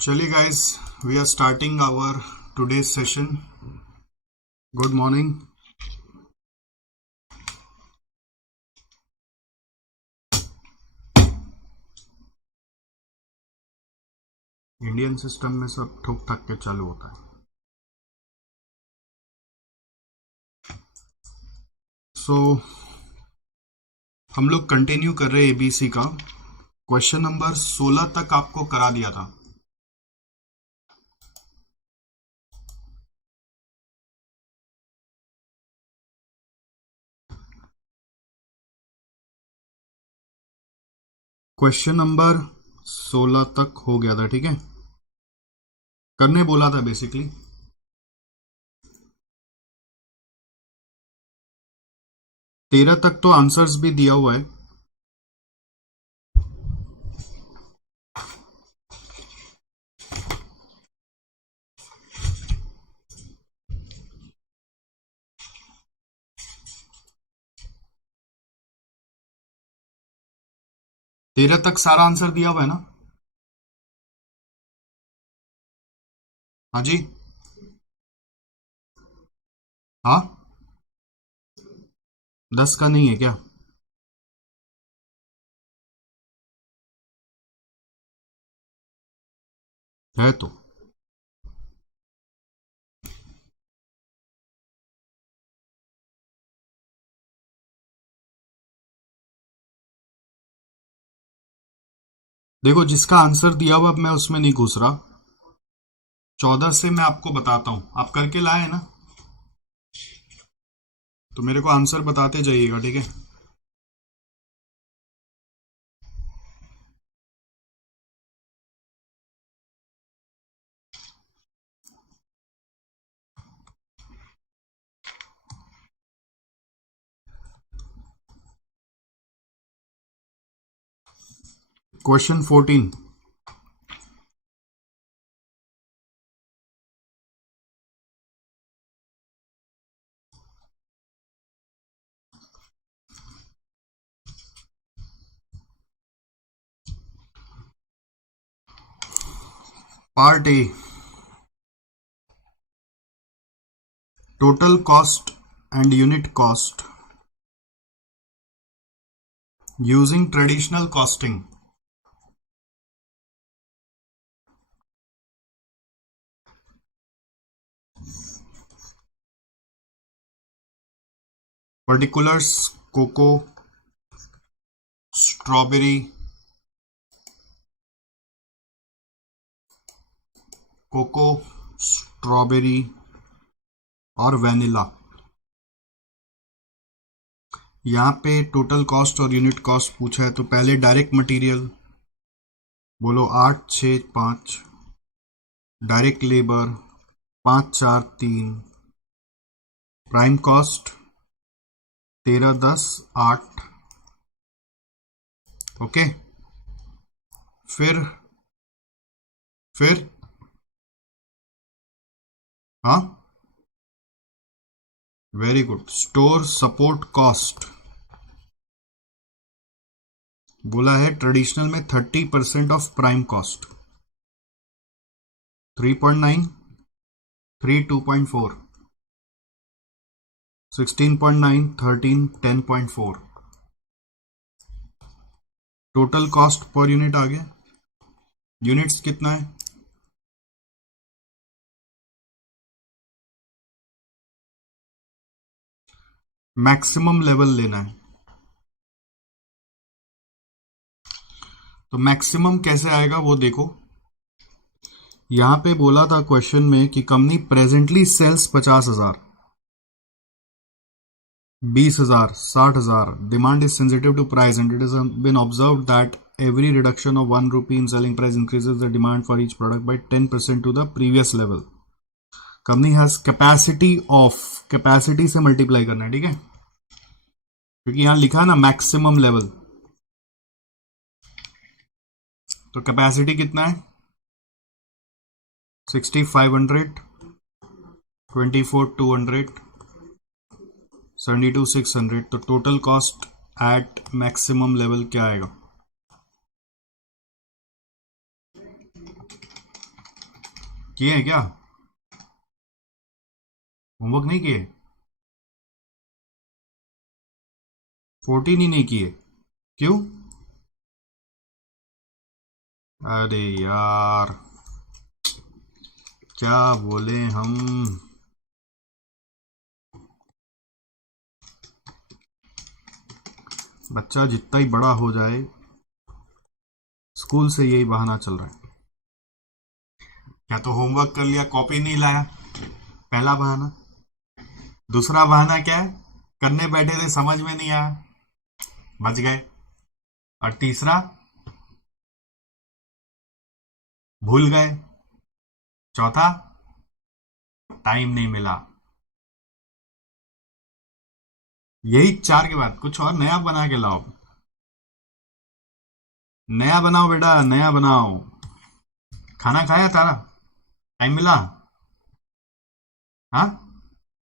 चलिए guys, we are starting our today's session. Good morning. Indian system में सब ठोक ठाक के चालू होता है. सो हम लोग कंटिन्यू कर रहे हैं एबीसी का. क्वेश्चन नंबर 16 तक आपको करा दिया था. क्वेश्चन नंबर 16 तक हो गया था. ठीक है, करने बोला था बेसिकली. तेरह तक तो आंसर्स भी दिया हुआ है. तेरह तक सारा आंसर दिया हुआ है ना? हाँ जी, हाँ. 10 का नहीं है क्या? है तो देखो, जिसका आंसर दिया हुआ, अब मैं उसमें नहीं घुस रहा. 14 से मैं आपको बताता हूं. आप करके लाए ना, तो मेरे को आंसर बताते जाइएगा. ठीक है, question 14. Part A, total cost and unit cost using traditional costing. Particulars cocoa, strawberry, cocoa, strawberry और वैनिला. यहाँ पे टोटल कॉस्ट और यूनिट कॉस्ट पूछा है, तो पहले डायरेक्ट मटेरियल बोलो 8 6 5, direct labour 5 4 3, prime cost 13 10 8. Okay, फिर हाँ, very good. Store support cost बोला है ट्रेडिशनल में 30% of prime cost. 3.9, 3 2.4, 16.9, 13, 10.4. Total cost per unit आ गया. यूनिट्स कितना है? मैक्सिमम लेवल लेना है. तो मैक्सिमम कैसे आएगा वो देखो. यहां पे बोला था क्वेश्चन में कि company presently sales 50,000, 20,000, 60,000. Demand is sensitive to price and it is been observe that every reduction of 1 rupee in selling price increases the demand for each product by 10% to the previous level. Company has capacity of, capacity से multiply करना है. ठीक है, क्योंकि यहां लिखा है ना मैक्सिमम लेवल, तो कैपेसिटी कितना है? 6500, 24,200, 72,600. तो total cost at maximum level क्या आएगा? किए हैं क्या? होमवर्क नहीं किए? 14 ही नहीं किए? क्यों? अरे यार, क्या बोले हम। बच्चा जितना ही बड़ा हो जाए, स्कूल से यही बहाना चल रहा है। क्या तो होमवर्क कर लिया, कॉपी नहीं लाया, पहला बहाना। दूसरा बहाना क्या है? करने बैठे थे, समझ में नहीं आया, बच गए। और तीसरा, भूल गए। चौथा, टाइम नहीं मिला। यही चार के बाद कुछ और नया बना के लाओ। नया बनाओ बेटा, नया बनाओ। खाना खाया तारा? टाइम मिला? हाँ?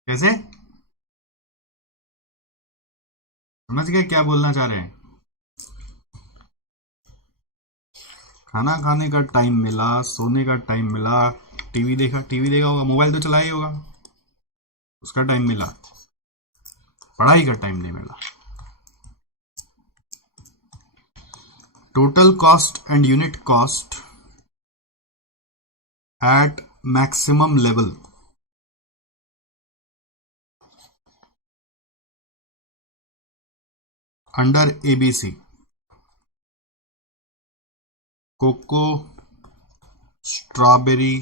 कैसे? समझ गए क्या बोलना चाह रहे हैं? खाना खाने का टाइम मिला, सोने का टाइम मिला, टीवी देखा होगा, मोबाइल तो चलाया ही होगा, उसका टाइम मिला। पढ़ाई का टाइम नहीं मिला। Total cost and unit cost at maximum level under ABC: cocoa, strawberry,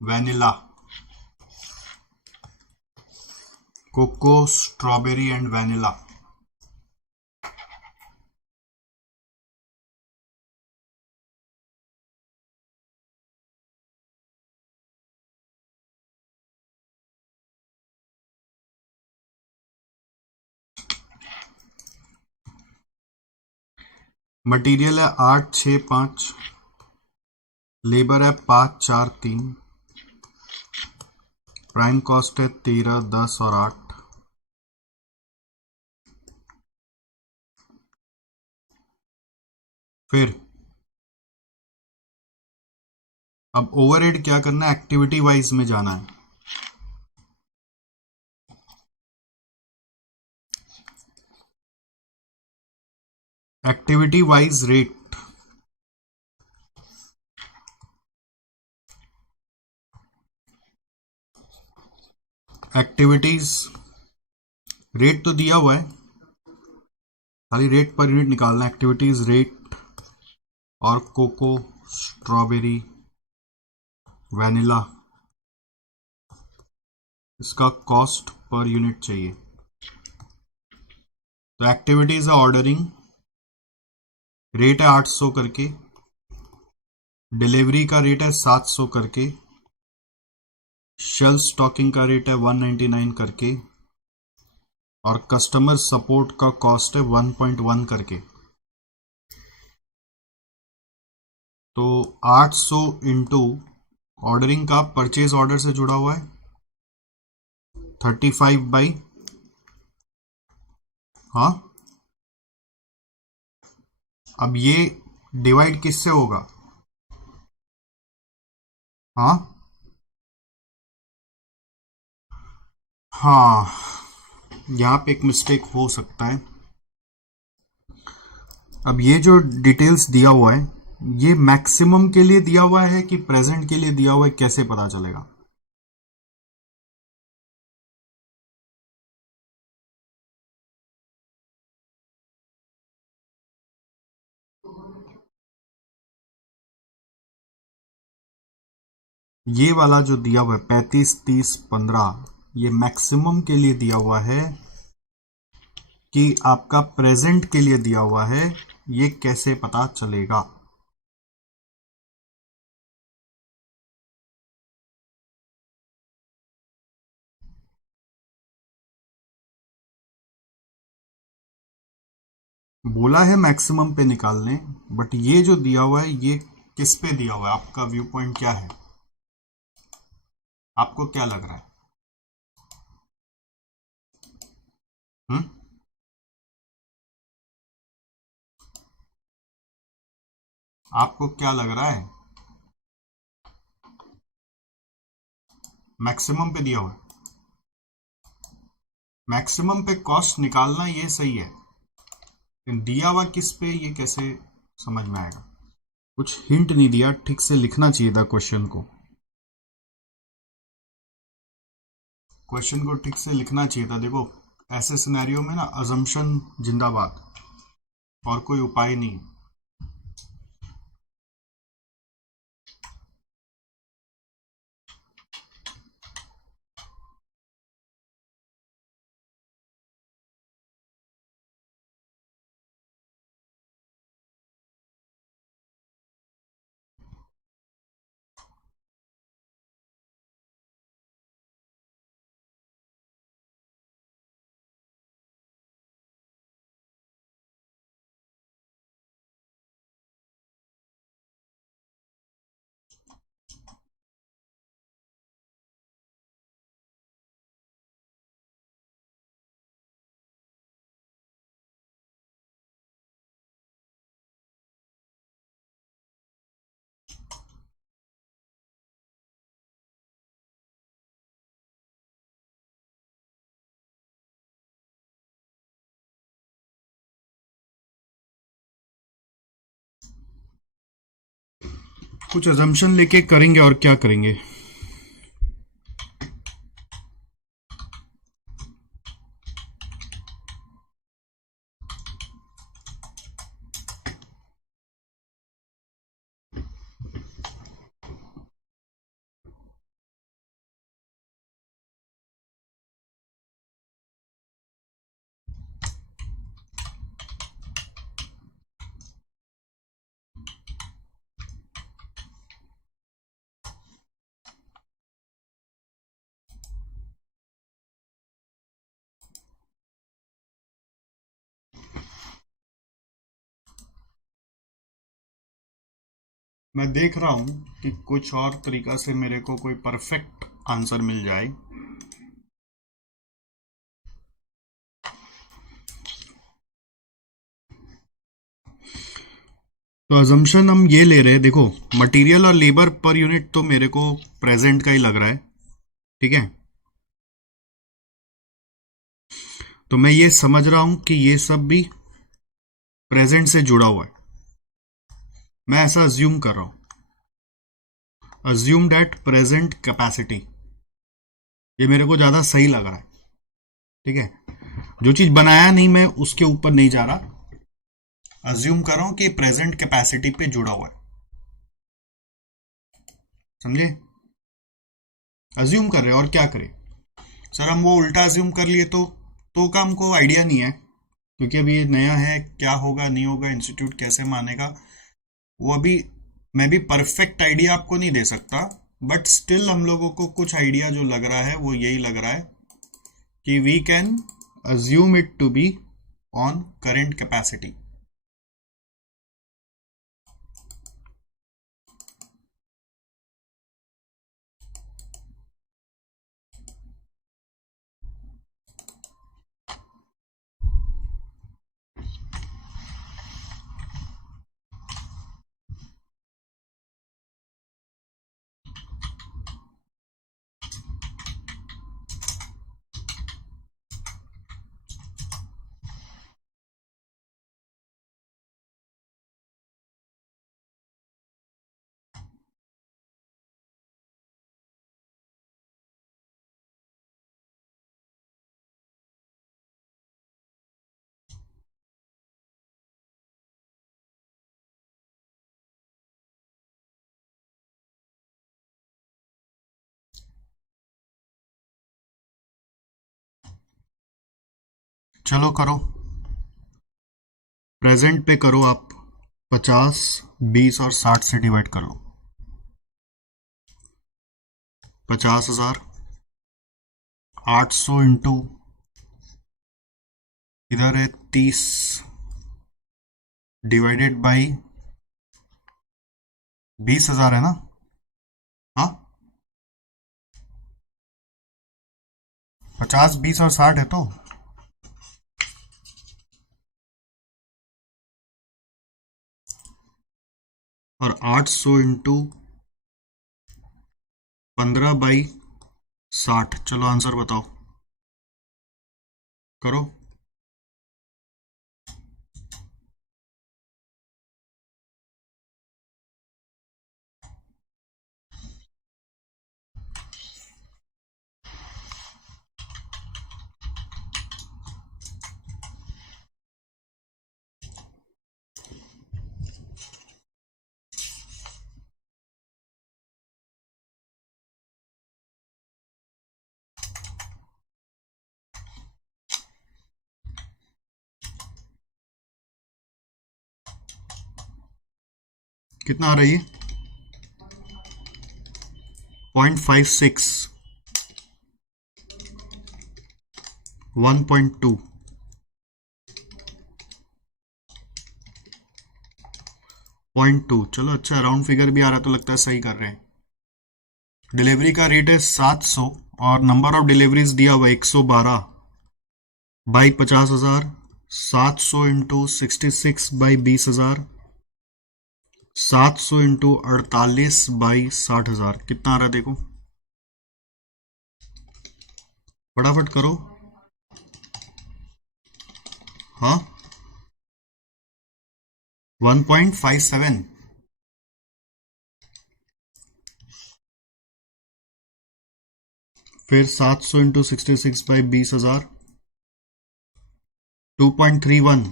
vanilla. Cocoa, strawberry and vanilla. Material है 8, 6, 5। लेबर है 5, 4, 3। प्राइम कॉस्ट है 13, 10 और 8। फिर अब ओवरहेड क्या करना है, एक्टिविटी वाइज में जाना है। Activity wise rate. Activities rate तो दिया हुआ है, खाली रेट पर यूनिट निकालना है। एक्टिविटीज रेट और कोको, स्ट्रॉबेरी, वैनिला, इसका कॉस्ट पर यूनिट चाहिए। तो एक्टिविटीज है ऑर्डरिंग, रेट है 800 करके, डिलीवरी का रेट है 700 करके, शेल्फ स्टॉकिंग का रेट है 199 करके, और कस्टमर सपोर्ट का कॉस्ट है 1.1 करके। तो 800 इंटू ऑर्डरिंग का परचेज ऑर्डर से जुड़ा हुआ है 35/, हाँ। अब ये डिवाइड किससे होगा? हाँ, हाँ, यहाँ पे एक मिस्टेक हो सकता है। अब ये जो डिटेल्स दिया हुआ है, ये मैक्सिमम के लिए दिया हुआ है कि प्रेजेंट के लिए दिया हुआ है, कैसे पता चलेगा? ये वाला जो दिया हुआ है 35, 30, 15, ये मैक्सिमम के लिए दिया हुआ है कि आपका प्रेजेंट के लिए दिया हुआ है, ये कैसे पता चलेगा? बोला है मैक्सिमम पे निकालने, बट ये जो दिया हुआ है ये किस पे दिया हुआ है? आपका व्यू पॉइंट क्या है? आपको क्या लग रहा है? हम्म? आपको क्या लग रहा है? मैक्सिमम पे दिया हुआ है, मैक्सिमम पे कॉस्ट निकालना ये सही है, लेकिन दिया हुआ किस पे ये कैसे समझ में आएगा? कुछ हिंट नहीं दिया, ठीक से लिखना चाहिए था क्वेश्चन को, क्वेश्चन को ठीक से लिखना चाहिए था। देखो ऐसे सिनेरियो में ना अजम्पशन जिंदाबाद, और कोई उपाय नहीं। कुछ अजम्पशन लेके करेंगे, और क्या करेंगे। मैं देख रहा हूं कि कुछ और तरीका से मेरे को कोई परफेक्ट आंसर मिल जाए। तो अजम्पशन हम ये ले रहे हैं, देखो मटेरियल और लेबर पर यूनिट तो मेरे को प्रेजेंट का ही लग रहा है, ठीक है। तो मैं ये समझ रहा हूं कि ये सब भी प्रेजेंट से जुड़ा हुआ है, मैं ऐसा अज्यूम कर रहा हूं, अज्यूम डेट प्रेजेंट कैपेसिटी, ये मेरे को ज्यादा सही लग रहा है, ठीक है। जो चीज बनाया नहीं मैं उसके ऊपर नहीं जा रहा, अज्यूम कर रहा हूं कि प्रेजेंट कैपेसिटी पे जुड़ा हुआ है, समझे। अज्यूम कर रहे हैं और क्या करें सर, हम वो उल्टा अज्यूम कर लिए तो का हमको आइडिया नहीं है, क्योंकि अभी ये नया है, क्या होगा नहीं होगा, इंस्टीट्यूट कैसे मानेगा वो अभी मैं भी परफेक्ट आइडिया आपको नहीं दे सकता। बट स्टिल हम लोगों को कुछ आइडिया जो लग रहा है वो यही लग रहा है कि we can assume it to be on current capacity. चलो करो, प्रेजेंट पे करो आप, 50, 20 और 60 से डिवाइड कर लो। 50,000, 800 इंटू इधर है 30 डिवाइडेड बाई 20,000 है ना, हाँ 50, 20 और 60 है तो और 800 इंटू 15 बाई 60। चलो आंसर बताओ, करो। कितना आ रहा है ये? 0.56, 1.2, 0.2। चलो अच्छा, राउंड फिगर भी आ रहा है तो लगता है सही कर रहे हैं। डिलीवरी का रेट है 700 और नंबर ऑफ डिलीवरीज दिया हुआ 112 by 50,000। 700 into 66 by 20,000। 700 into 48 by 60,000। कितना आ रहा है देखो, फटाफट करो। हाँ, 1.57। फिर 700 इंटू 66 बाई 20,000, 2.31।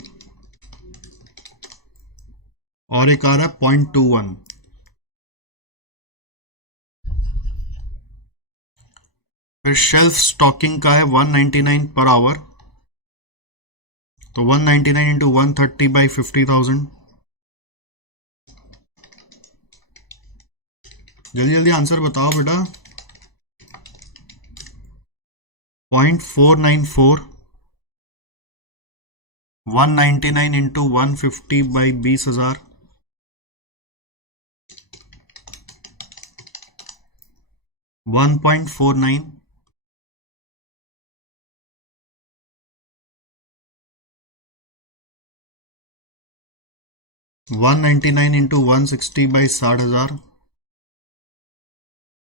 और एक आ रहा है 0.21। फिर शेल्फ स्टॉकिंग का है 199 पर आवर, तो 199 इंटू 130 बाई 50,000। जल्दी जल्दी आंसर बताओ बेटा। 0.494, 199 इंटू 150 बाई 20,000, 1.49। 199 into 160 by 60,000,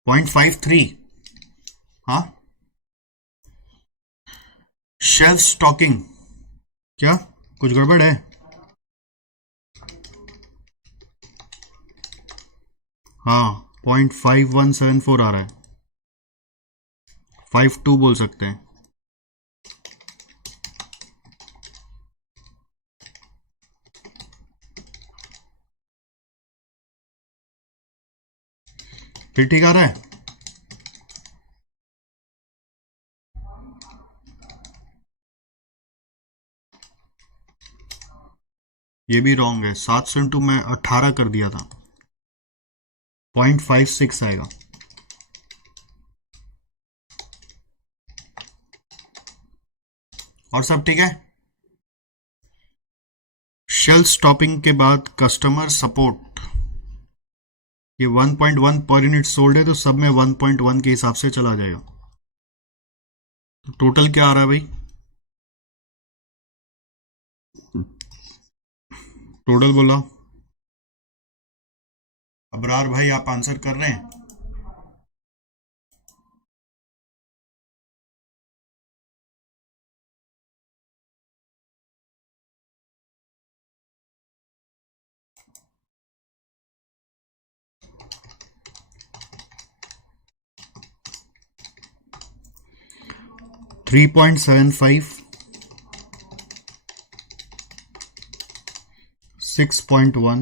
0.53। हाँ, शेल्फ स्टॉकिंग क्या कुछ गड़बड़ है? हाँ, 0.5174 आ रहा है, 52 बोल सकते हैं। फिर ठीक आ रहा है। ये भी रॉन्ग है, 700 इंटू मैं 18 कर दिया था, 0.56 आएगा। और सब ठीक है। शेल्फ स्टॉपिंग के बाद कस्टमर सपोर्ट, ये 1.1 पर यूनिट सोल्ड है तो सब में 1.1 के हिसाब से चला जाएगा। तो टोटल क्या आ रहा है भाई? टोटल बोला। अबरार भाई आप आंसर कर रहे हैं? थ्री 3.75, 6.1,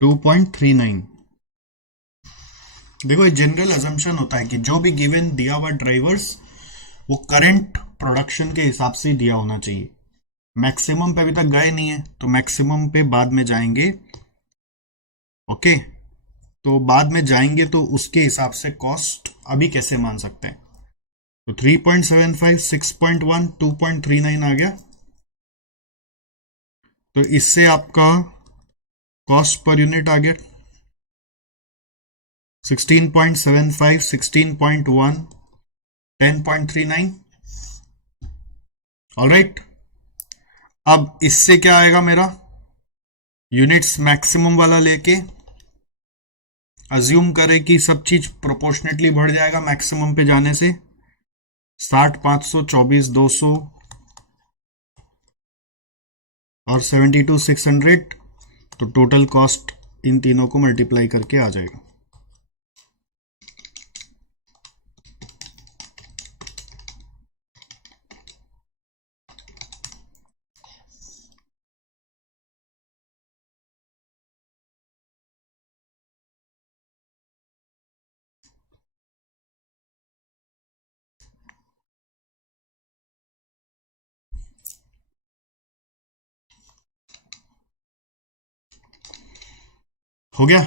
2.39। देखो ये जनरल अजम्पशन होता है कि जो भी गिवन दिया हुआ ड्राइवर्स वो करंट प्रोडक्शन के हिसाब से दिया होना चाहिए। मैक्सिमम पे अभी तक गए नहीं है तो मैक्सिमम पे बाद में जाएंगे। ओके, तो बाद में जाएंगे तो उसके हिसाब से कॉस्ट अभी कैसे मान सकते हैं। तो 3.75, 6.1, 2.39 आ गया। तो इससे आपका कॉस्ट पर यूनिट आ गया 16.75, 16.1, 10.39। ऑलराइट, अब इससे क्या आएगा मेरा, यूनिट्स मैक्सिमम वाला लेके अज्यूम करें कि सब चीज प्रोपोर्शनेटली बढ़ जाएगा मैक्सिमम पे जाने से, 60, 500, 24, 200 और 72, 600, तो टोटल कॉस्ट इन तीनों को मल्टीप्लाई करके आ जाएगा। हो गया।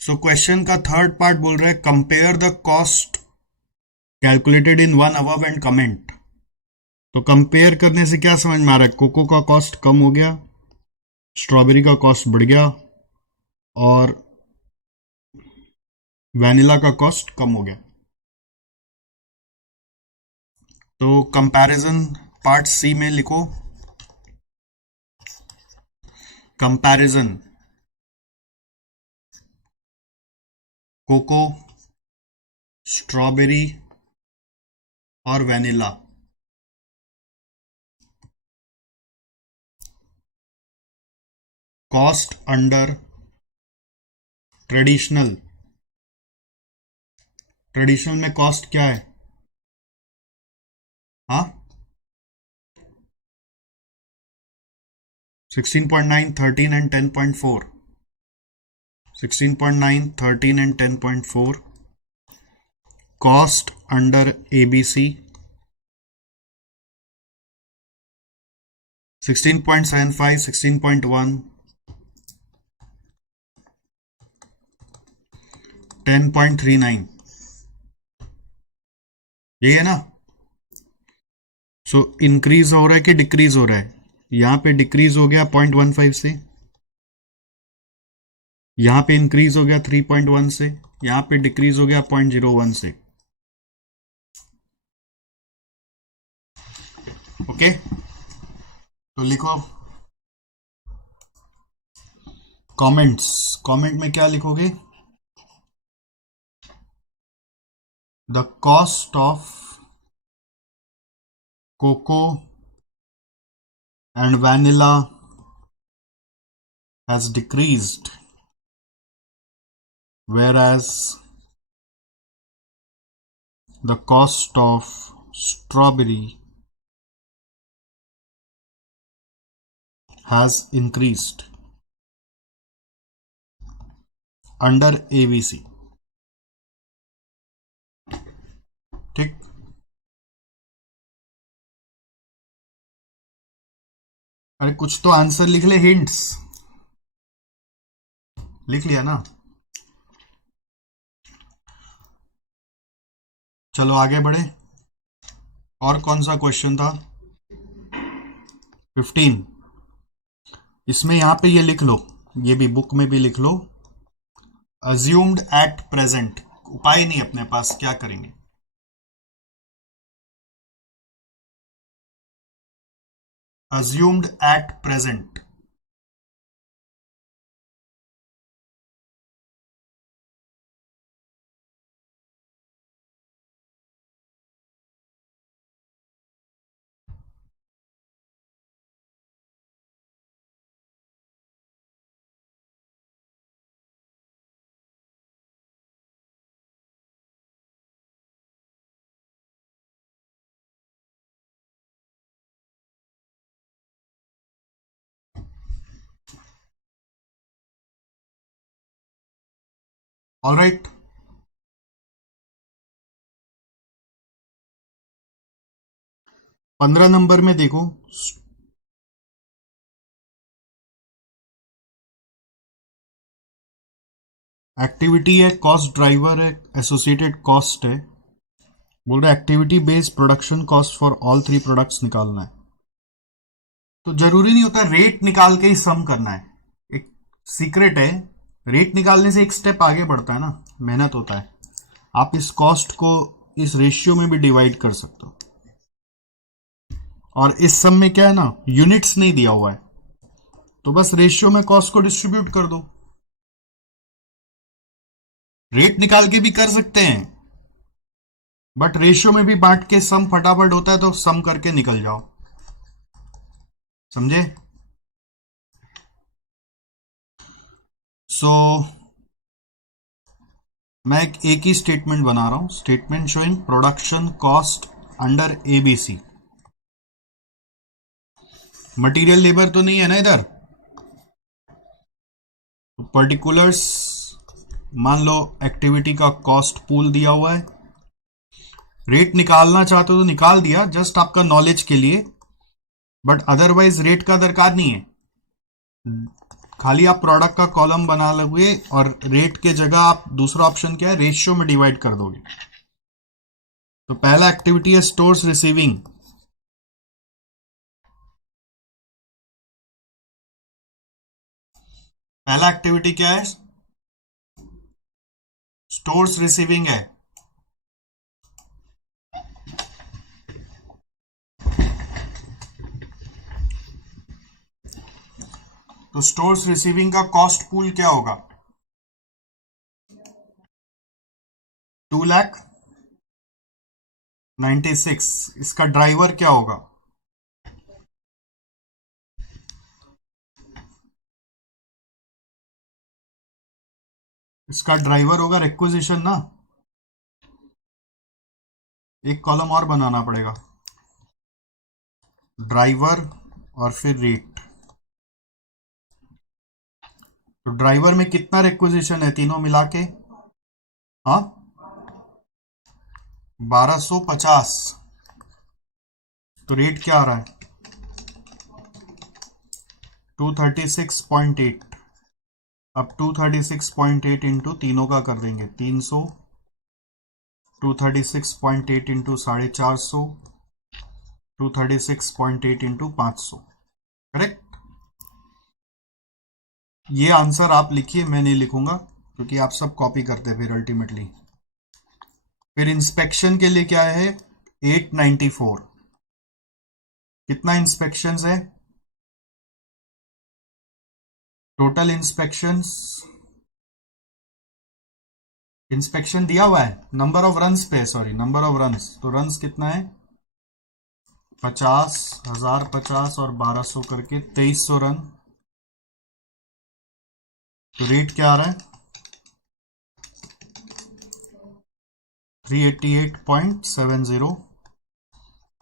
सो क्वेश्चन का थर्ड पार्ट बोल रहा है compare the cost calculated in one above and comment. तो कंपेयर करने से क्या समझ में आ रहा है, कोको का कॉस्ट कम हो गया, स्ट्रॉबेरी का कॉस्ट बढ़ गया और वैनिला का कॉस्ट कम हो गया। तो कंपैरिजन पार्ट सी में लिखो, कंपैरिजन कोको, स्ट्रॉबेरी और vanilla. Cost under traditional. Traditional में कॉस्ट क्या है? हाँ 16.9, 13 and 10.4, 16.9, 13 and 10.4। Cost under ABC 16.75, 16.1, 10.39, ये है ना। सो इंक्रीज हो रहा है कि डिक्रीज हो रहा है? यहां पे डिक्रीज हो गया 0.15 से, यहां पे इंक्रीज हो गया 3.1 से, यहां पे डिक्रीज हो गया 0.01 से। ओके तो लिखो कमेंट्स। कमेंट में क्या लिखोगे? The cost of cocoa and vanilla has decreased, whereas the cost of strawberry has increased under ABC। ठीक, अरे कुछ तो आंसर लिख ले, हिंट्स लिख लिया ना। चलो आगे बढ़े। और कौन सा क्वेश्चन था? 15। इसमें यहां पे ये लिख लो, ये भी बुक में भी लिख लो, अज्यूम्ड एट प्रेजेंट। उपाय नहीं अपने पास, क्या करेंगे? Assumed at present. ऑलराइट, पंद्रह नंबर में देखो, एक्टिविटी है, कॉस्ट ड्राइवर है, एसोसिएटेड कॉस्ट है। बोल रहा है activity based production cost for all 3 products निकालना है। तो जरूरी नहीं होता रेट निकाल के ही सम करना है, एक सीक्रेट है। रेट निकालने से एक स्टेप आगे बढ़ता है ना, मेहनत होता है। आप इस कॉस्ट को इस रेशियो में भी डिवाइड कर सकते हो। और इस सम में क्या है ना, यूनिट्स नहीं दिया हुआ है, तो बस रेशियो में कॉस्ट को डिस्ट्रीब्यूट कर दो। रेट निकाल के भी कर सकते हैं, बट रेशियो में भी बांट के सम फटाफट होता है, तो सम करके निकल जाओ। समझे? सो मैं एक ही स्टेटमेंट बना रहा हूं, statement showing production cost under ABC. Material labour तो नहीं है ना इधर, पर्टिकुलर्स मान लो एक्टिविटी का कॉस्ट पूल दिया हुआ है, रेट निकालना चाहते हो तो निकाल दिया, जस्ट आपका नॉलेज के लिए, बट अदरवाइज रेट का दरकार नहीं है। खाली आप प्रोडक्ट का कॉलम बना लोगे और रेट के जगह आप दूसरा ऑप्शन क्या है, रेशियो में डिवाइड कर दोगे। तो पहला एक्टिविटी है स्टोर्स रिसीविंग। पहला एक्टिविटी क्या है? स्टोर्स रिसीविंग है। तो स्टोर्स रिसीविंग का कॉस्ट पूल क्या होगा? 2,96,000। इसका ड्राइवर क्या होगा? इसका ड्राइवर होगा रिक्विजिशन ना। एक कॉलम और बनाना पड़ेगा, ड्राइवर और फिर रेट। तो ड्राइवर में कितना रिक्विजिशन है तीनों मिला के? हाँ, 1250। तो रेट क्या आ रहा है? 236.8। अब 236.8 इंटू तीनों का कर देंगे 300, 236.8 इंटू 450, 236.8 इंटू 500। करेक्ट। ये आंसर आप लिखिए, मैं नहीं लिखूंगा क्योंकि आप सब कॉपी करते हैं फिर अल्टीमेटली। फिर इंस्पेक्शन के लिए क्या है? 894। कितना इंस्पेक्शंस है? टोटल इंस्पेक्शंस, इंस्पेक्शन दिया हुआ है नंबर ऑफ रन्स पे, सॉरी नंबर ऑफ रन्स। तो रन्स कितना है? 50, 1050 और 1200 करके 2300 रन। तो रेट क्या आ रहा है? 388.70।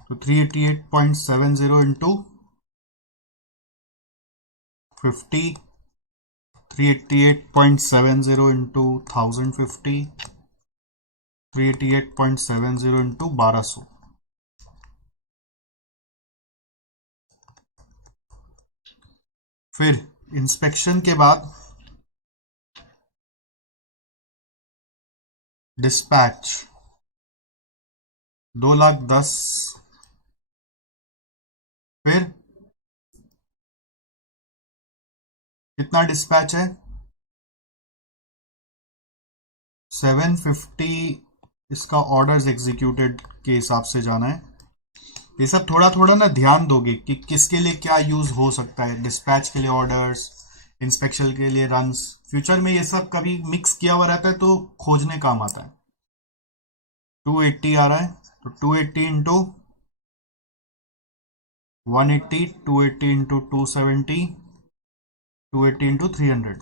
तो 388.70 इंटू 50, 388.70 इंटू 1050, 388.70 इंटू 1200। फिर इंस्पेक्शन के बाद डिस्पैच 2,10,000। फिर कितना डिस्पैच है? 750। इसका ऑर्डर्स एग्जीक्यूटेड के हिसाब से जाना है। ये सब थोड़ा थोड़ा ना ध्यान दोगे कि किसके लिए क्या यूज हो सकता है। डिस्पैच के लिए ऑर्डर्स, इंस्पेक्शन के लिए रन्स। फ्यूचर में ये सब कभी मिक्स किया हुआ रहता है तो खोजने काम आता है। 280 आ रहा है, तो 280 इंटू 180, 280 इंटू 270, 280 इंटू 300।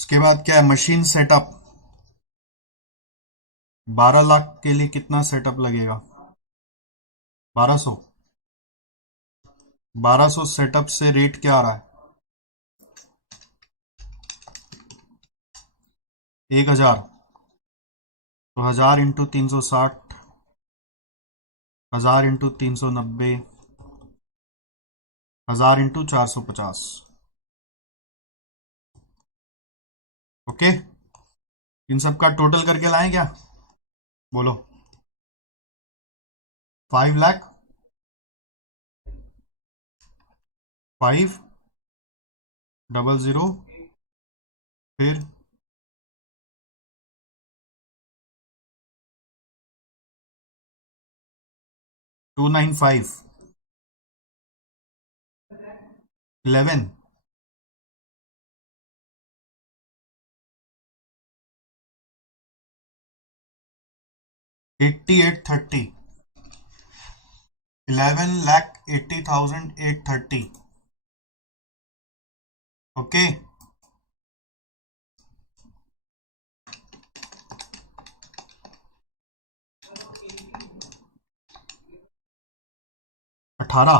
उसके बाद क्या है? Machine setup. 12 लाख के लिए कितना सेटअप लगेगा? 1200। 1200 सेटअप से रेट क्या आ रहा है? 1,000। तो 1000 इंटू 360, 1000 इंटू 390, 1000 इंटू 450। ओके, इन सब का टोटल करके लाएं क्या? बोलो। 5,00,000, 500, फिर 295। 11, 8830, 11,80,830. ओके, 18,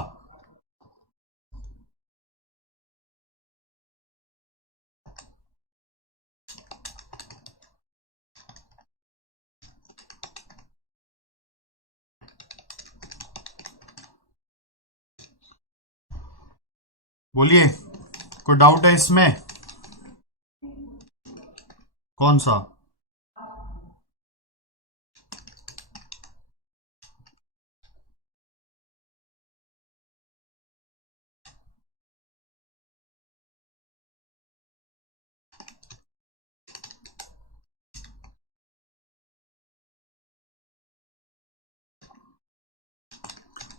बोलिए कोई डाउट है इसमें? कौन सा?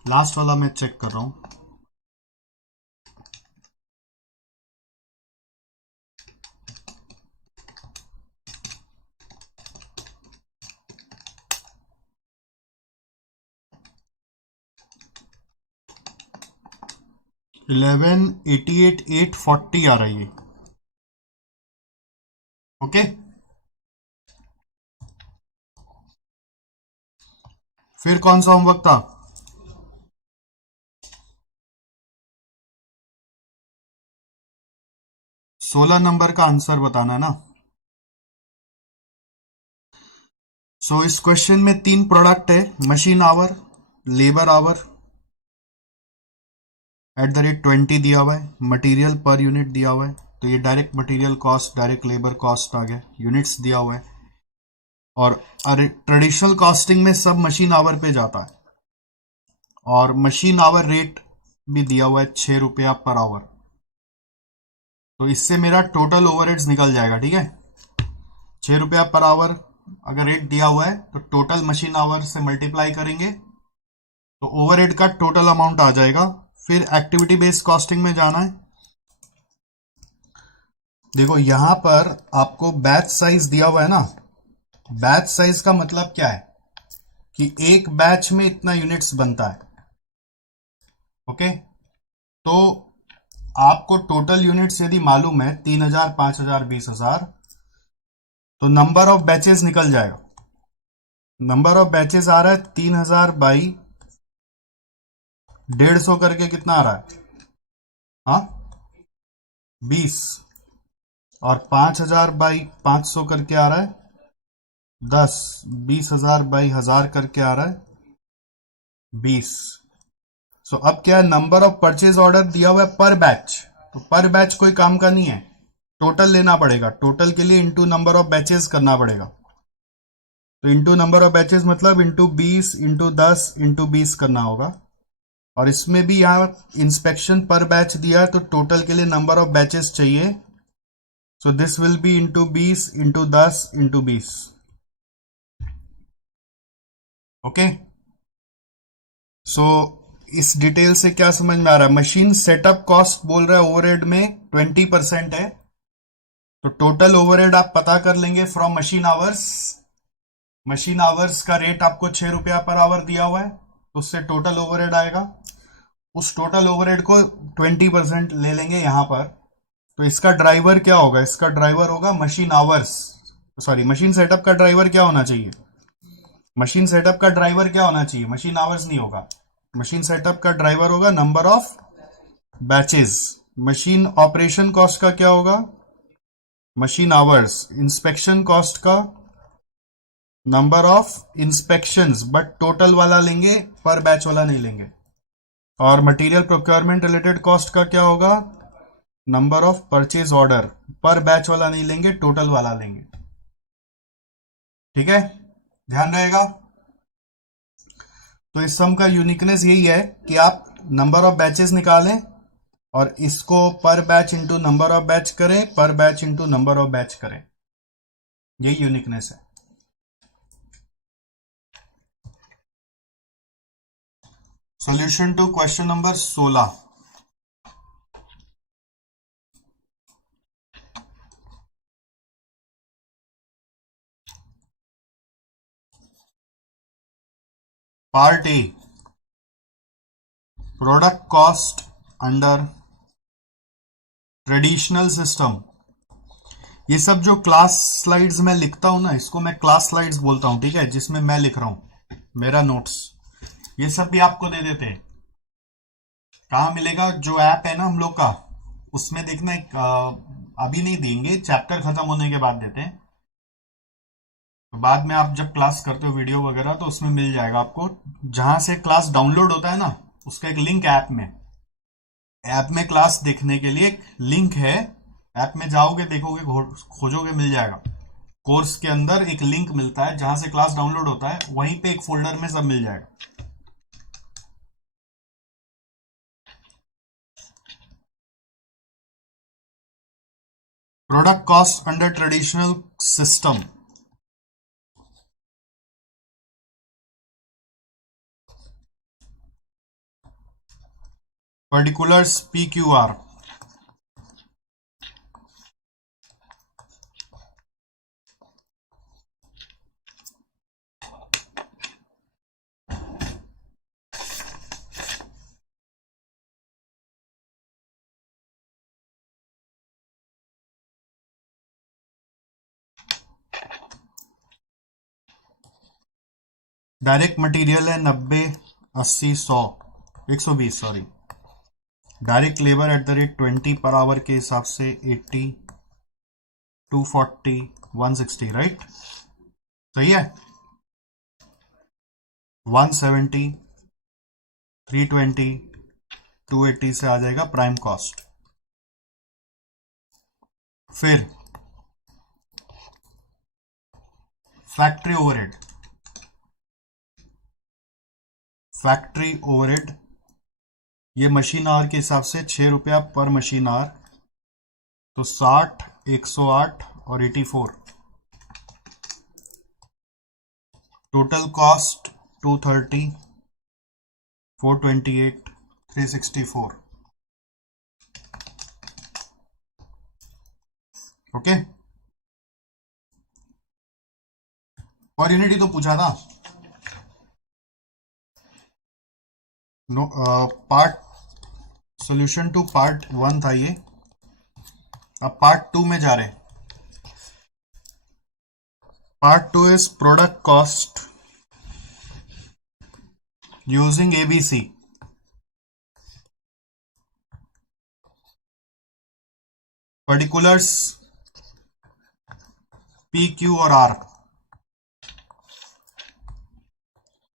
लास्ट वाला मैं चेक कर रहा हूं। इलेवन 88,840 आ रही है। ओके, फिर कौन सा होमवर्क था? 16 नंबर का आंसर बताना है ना। सो इस क्वेश्चन में 3 प्रोडक्ट है, मशीन आवर, लेबर आवर @20 दिया हुआ है, मटेरियल पर यूनिट दिया हुआ है, तो ये direct material cost, direct labour cost आ गया, यूनिट्स दिया हुआ है। और ट्रेडिशनल कॉस्टिंग में सब मशीन आवर पे जाता है, और मशीन आवर रेट भी दिया हुआ है 6 रुपया पर आवर। तो इससे मेरा टोटल ओवरहेड्स निकल जाएगा, ठीक है। 6 रुपया पर आवर अगर रेट दिया हुआ है तो टोटल मशीन आवर से मल्टीप्लाई करेंगे तो ओवरहेड का टोटल अमाउंट आ जाएगा। फिर एक्टिविटी बेस्ड कॉस्टिंग में जाना है। देखो यहां पर आपको बैच साइज दिया हुआ है ना। बैच साइज का मतलब क्या है कि एक बैच में इतना यूनिट्स बनता है। ओके, तो आपको टोटल यूनिट्स यदि मालूम है 3,000, 5,000, 20,000, तो नंबर ऑफ बैचेस निकल जाएगा। नंबर ऑफ बैचेस आ रहा है 3,000 बाई 150 करके, कितना आ रहा है? हाँ, 20। और 5,000 बाई 500 करके आ रहा है 10। 20,000 बाई 1,000 करके आ रहा है 20। सो अब क्या है, नंबर ऑफ परचेज ऑर्डर दिया हुआ है पर बैच, तो पर बैच कोई काम का नहीं है, टोटल लेना पड़ेगा। टोटल के लिए इंटू नंबर ऑफ बैचेस करना पड़ेगा। तो इंटू नंबर ऑफ बैचेस मतलब इंटू 20 इंटू 10 इंटू 20 करना होगा। और इसमें भी यहाँ इंस्पेक्शन पर बैच दिया है, तो टोटल के लिए नंबर ऑफ बैचेस चाहिए। So this will be into 20 into 10 into 20। Okay, so इस डिटेल से क्या समझ में आ रहा है? मशीन सेटअप कॉस्ट बोल रहा है ओवरहेड में 20% है, तो टोटल ओवरहेड आप पता कर लेंगे from machine hours. Machine hours का रेट आपको 6 रुपया पर आवर दिया हुआ है, तो उससे टोटल ओवरहेड आएगा। उस टोटल ओवरहेड को 20% ले लेंगे यहां पर। तो इसका ड्राइवर क्या होगा? इसका ड्राइवर होगा machine hours, sorry machine setup का ड्राइवर क्या होना चाहिए? मशीन सेटअप का ड्राइवर क्या होना चाहिए? मशीन आवर्स नहीं होगा। मशीन सेटअप का ड्राइवर होगा number of batches. Machine operation cost का क्या होगा? Machine hours. इंस्पेक्शन कॉस्ट का number of inspections, but total वाला लेंगे, पर बैच वाला नहीं लेंगे। और मटेरियल प्रोक्योरमेंट रिलेटेड कॉस्ट का क्या होगा? नंबर ऑफ परचेज ऑर्डर, पर बैच वाला नहीं लेंगे, टोटल वाला लेंगे। ठीक है, ध्यान रहेगा। तो इस सम का यूनिकनेस यही है कि आप नंबर ऑफ बैचेस निकालें और इसको पर batch into number of batch करें, पर batch into number of batch करें, यही यूनिकनेस है। Solution to question number 16। Part A, product cost under traditional system. ये सब जो क्लास स्लाइड्स में लिखता हूं ना, इसको मैं क्लास स्लाइड्स बोलता हूं, ठीक है, जिसमें मैं लिख रहा हूं मेरा नोट्स, ये सब भी आपको दे देते हैं। कहाँ मिलेगा? जो ऐप है ना हम लोग का, उसमें देखना एक अभी नहीं देंगे, चैप्टर खत्म होने के बाद देते हैं। तो बाद में आप जब क्लास करते हो वीडियो वगैरह, तो उसमें मिल जाएगा आपको, जहां से क्लास डाउनलोड होता है ना, उसका एक लिंक ऐप में क्लास देखने के लिए एक लिंक है। ऐप में जाओगे, देखोगे, खोजोगे, मिल जाएगा। कोर्स के अंदर एक लिंक मिलता है जहां से क्लास डाउनलोड होता है, वहीं पे एक फोल्डर में सब मिल जाएगा। Product cost under traditional system. Particulars PQR। Direct material है 90, 80, 100, 120, sorry. Direct labour at the rate 20 per hour के हिसाब से 80, 240, 160, राइट? सही है। 170, 320, 280 से आ जाएगा प्राइम कॉस्ट। फिर फैक्ट्री ओवरहेड। फैक्ट्री ओवरहेड ये मशीन आवर के हिसाब से 6 रुपया पर मशीन आवर, तो 60, 108 और 84। Total cost 230, 428, 364। ओके, और यूनिट ही तो पूछा था। No, part solution to part 1 था ये, अब पार्ट 2 में जा रहे हैं। Part 2 is product cost using ABC। Particulars PQ और R।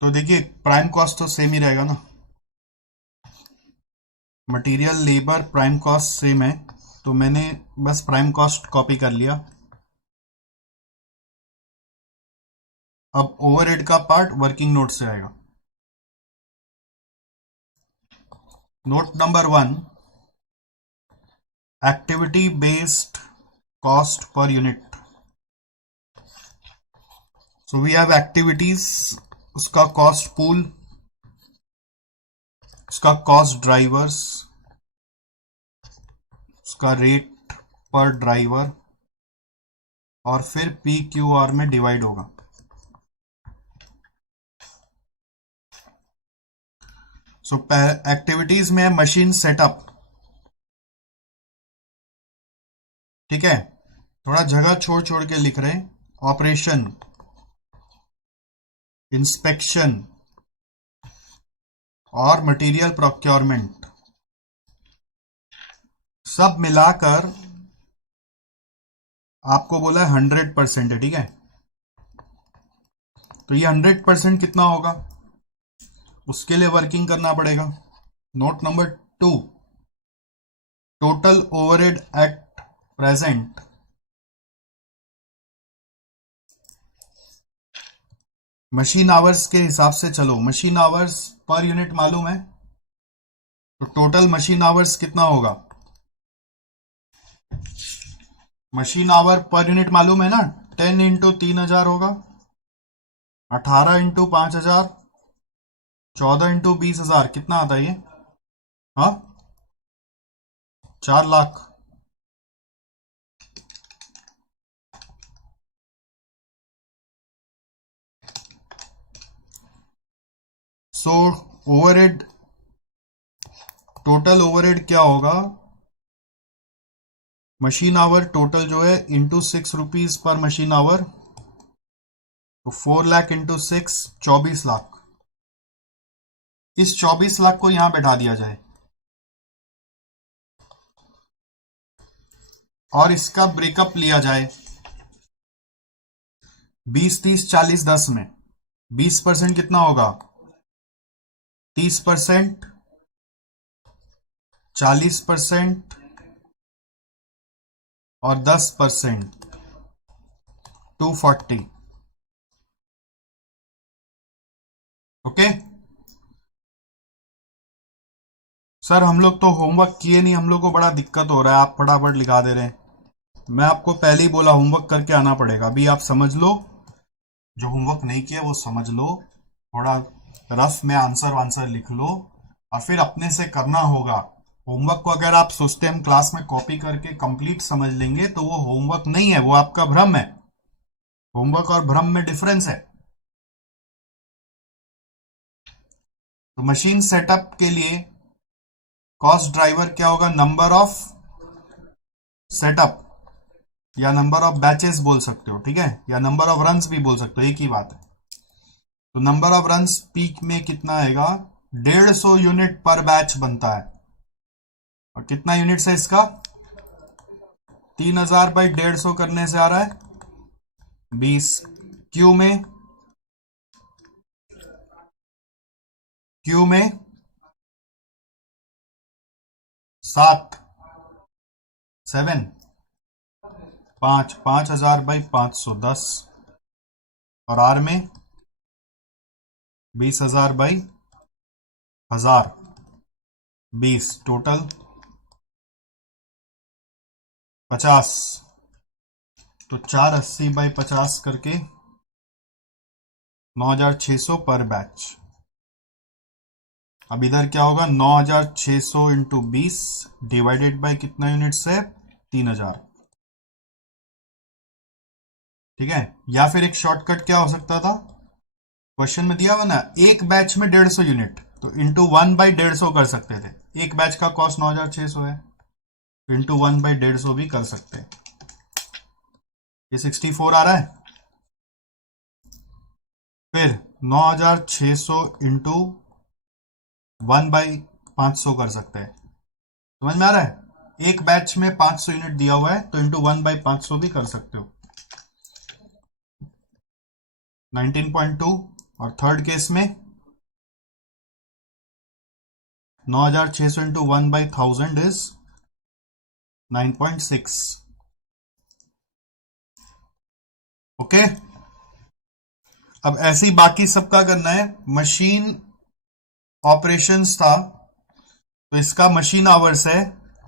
तो देखिए प्राइम कॉस्ट तो सेम ही रहेगा ना, material, labour, prime cost same है, तो मैंने बस प्राइम कॉस्ट कॉपी कर लिया। अब ओवरहेड का पार्ट वर्किंग नोट से आएगा। Note number 1, activity based cost per unit. So we have activities, उसका कॉस्ट पूल, उसका कॉस्ट ड्राइवर्स, उसका रेट पर ड्राइवर, और फिर PQR में डिवाइड होगा। सो एक्टिविटीज में मशीन सेटअप, ठीक है, थोड़ा जगह छोड़ छोड़ के लिख रहे हैं। ऑपरेशन, इंस्पेक्शन और मटेरियल प्रोक्योरमेंट, सब मिलाकर आपको बोला है 100% है, ठीक है। तो ये 100% कितना होगा, उसके लिए वर्किंग करना पड़ेगा। Note number 2, total overhead at present machine hours के हिसाब से चलो, मशीन आवर्स पर यूनिट मालूम है, तो टोटल मशीन आवर्स कितना होगा? मशीन आवर पर यूनिट मालूम है ना, 10 इंटू 3,000 होगा, 18 इंटू 5,000, 14 इंटू 20,000, कितना आता है ये? हाँ, 4 लाख। सो ओवरहेड, टोटल ओवरहेड क्या होगा, मशीन आवर टोटल जो है into 6 rupees per machine hour, तो 4 लाख इंटू 6 24 लाख। इस 24 लाख को यहां बैठा दिया जाए और इसका ब्रेकअप लिया जाए 20 30 40 10 में। 20% कितना होगा, 30%, 40% और 10%, 240। ओके सर, हम लोग तो होमवर्क किए नहीं, हम लोग को बड़ा दिक्कत हो रहा है, आप फटाफट लिखा दे रहे हैं। मैं आपको पहले ही बोला होमवर्क करके आना पड़ेगा। अभी आप समझ लो, जो होमवर्क नहीं किया वो समझ लो, थोड़ा रफ में आंसर वांसर लिख लो और फिर अपने से करना होगा। होमवर्क को अगर आप सोचते हम क्लास में कॉपी करके कंप्लीट समझ लेंगे तो वो होमवर्क नहीं है, वो आपका भ्रम है। होमवर्क और भ्रम में डिफरेंस है। तो मशीन सेटअप के लिए कॉस्ट ड्राइवर क्या होगा, नंबर ऑफ सेटअप या नंबर ऑफ बैचेस बोल सकते हो, ठीक है, या नंबर ऑफ रन्स भी बोल सकते हो, एक ही बात है। तो नंबर ऑफ रन्स पीक में कितना आएगा, 150 यूनिट पर बैच बनता है। और कितना यूनिट है इसका, 3000 बाई 150 करने से आ रहा है 20। क्यू में 7 7 5 5000 बाई 510 और आर में 20000 बाई 1000, 20 टोटल 50। तो 480 बाई 50 करके 9600 पर बैच। अब इधर क्या होगा, 9600 इंटू 20 डिवाइडेड बाई कितना यूनिट्स है, 3000। ठीक है, या फिर एक शॉर्टकट क्या हो सकता था, क्वेश्चन में दिया हुआ ना एक बैच में 150 यूनिट, तो इंटू 1 बाई 150 कर सकते थे। एक बैच का कॉस्ट 9600 है, इंटू 1 बाई 150 भी कर सकते हैं। ये 64 आ रहा है। फिर 9600 इंटू 1 बाई 500 कर सकते हैं। समझ में आ रहा है, एक बैच में 500 यूनिट दिया हुआ है तो इंटू 1 बाई 500 भी कर सकते हो। 19.2। और थर्ड केस में 9600 इंटू 1 बाई 1000 इज 9.6। ओके, अब ऐसे ही बाकी सबका करना है। मशीन ऑपरेशंस था तो इसका मशीन आवर्स है,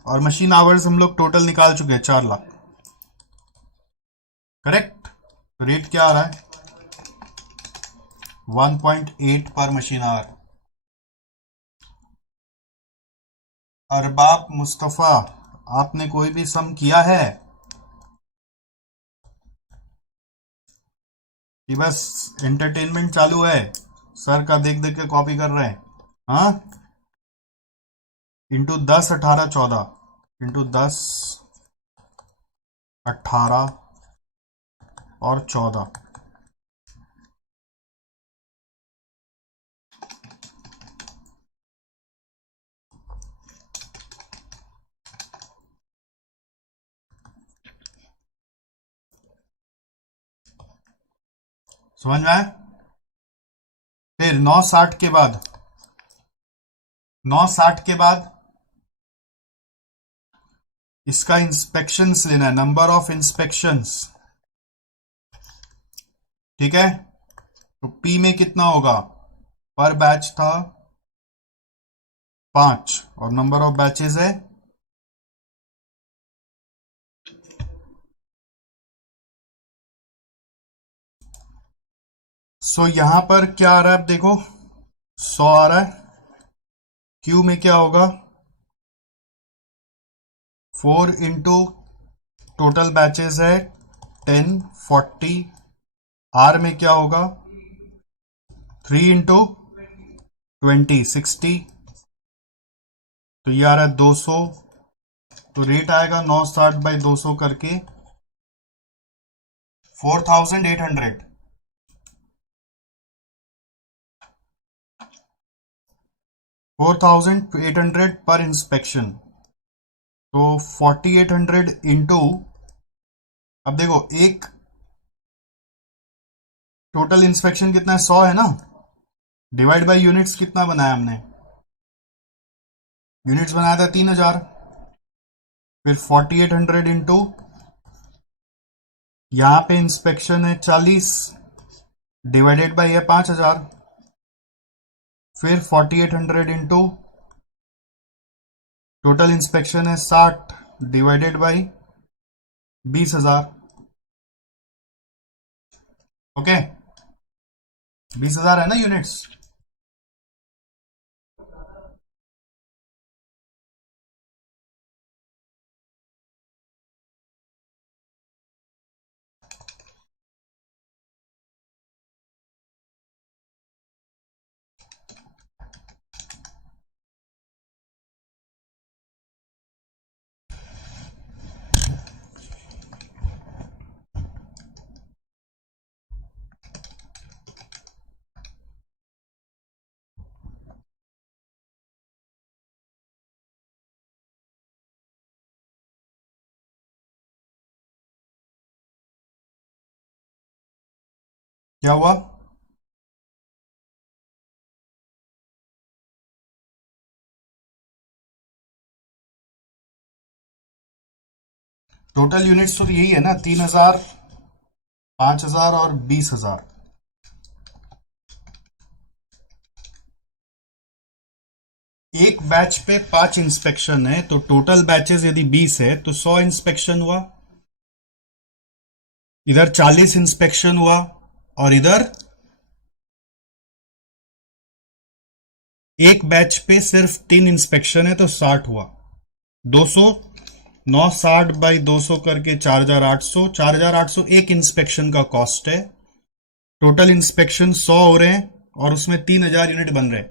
और मशीन आवर्स हम लोग टोटल निकाल चुके हैं 4 लाख। करेक्ट, तो रेट क्या आ रहा है, 1.8 पर मशीन आवर। अरबाब मुस्तफा, आपने कोई भी सम किया है कि बस एंटरटेनमेंट चालू है, सर का देख देख के कॉपी कर रहे हैं? हाँ, इंटू 10 18 14 इंटू 10 18 और 14। समझ में आया? फिर 960 के बाद 960 के बाद इसका इंस्पेक्शंस लेना है, नंबर ऑफ इंस्पेक्शंस। ठीक है, तो पी में कितना होगा, पर बैच था 5 और नंबर ऑफ बैचेस है सो यहां पर क्या आ रहा है, आप देखो 100 आ रहा है। क्यू में क्या होगा, 4 इंटू टोटल बैचेस है 10 40। आर में क्या होगा, 3 इंटू 60, तो ये आ रहा है 200, तो रेट आएगा 960 बाई 200 करके 4800, 4800 पर इंस्पेक्शन। तो 4800 इंटू, अब देखो एक टोटल इंस्पेक्शन कितना है, 100 है ना, डिवाइड बाय यूनिट्स कितना बनाया हमने, यूनिट्स बनाया था 3000, फिर 4800 इंटू, यहां पे इंस्पेक्शन है 40 डिवाइडेड बाय है 5000, फिर 4800 इंटू टोटल इंस्पेक्शन है 60 डिवाइडेड बाय 20000। ओके, 20000 है ना यूनिट्स। क्या हुआ, टोटल यूनिट्स तो यही है ना, 3000, 5000 और 20000। एक बैच पे 5 इंस्पेक्शन है, तो टोटल बैचेस यदि 20 है तो 100 इंस्पेक्शन हुआ, इधर 40 इंस्पेक्शन हुआ, और इधर एक बैच पे सिर्फ 3 इंस्पेक्शन है तो 60 हुआ। 200, 960 बाई 200 करके 4800, 4800 एक इंस्पेक्शन का कॉस्ट है। टोटल इंस्पेक्शन 100 हो रहे हैं और उसमें 3000 यूनिट बन रहे हैं,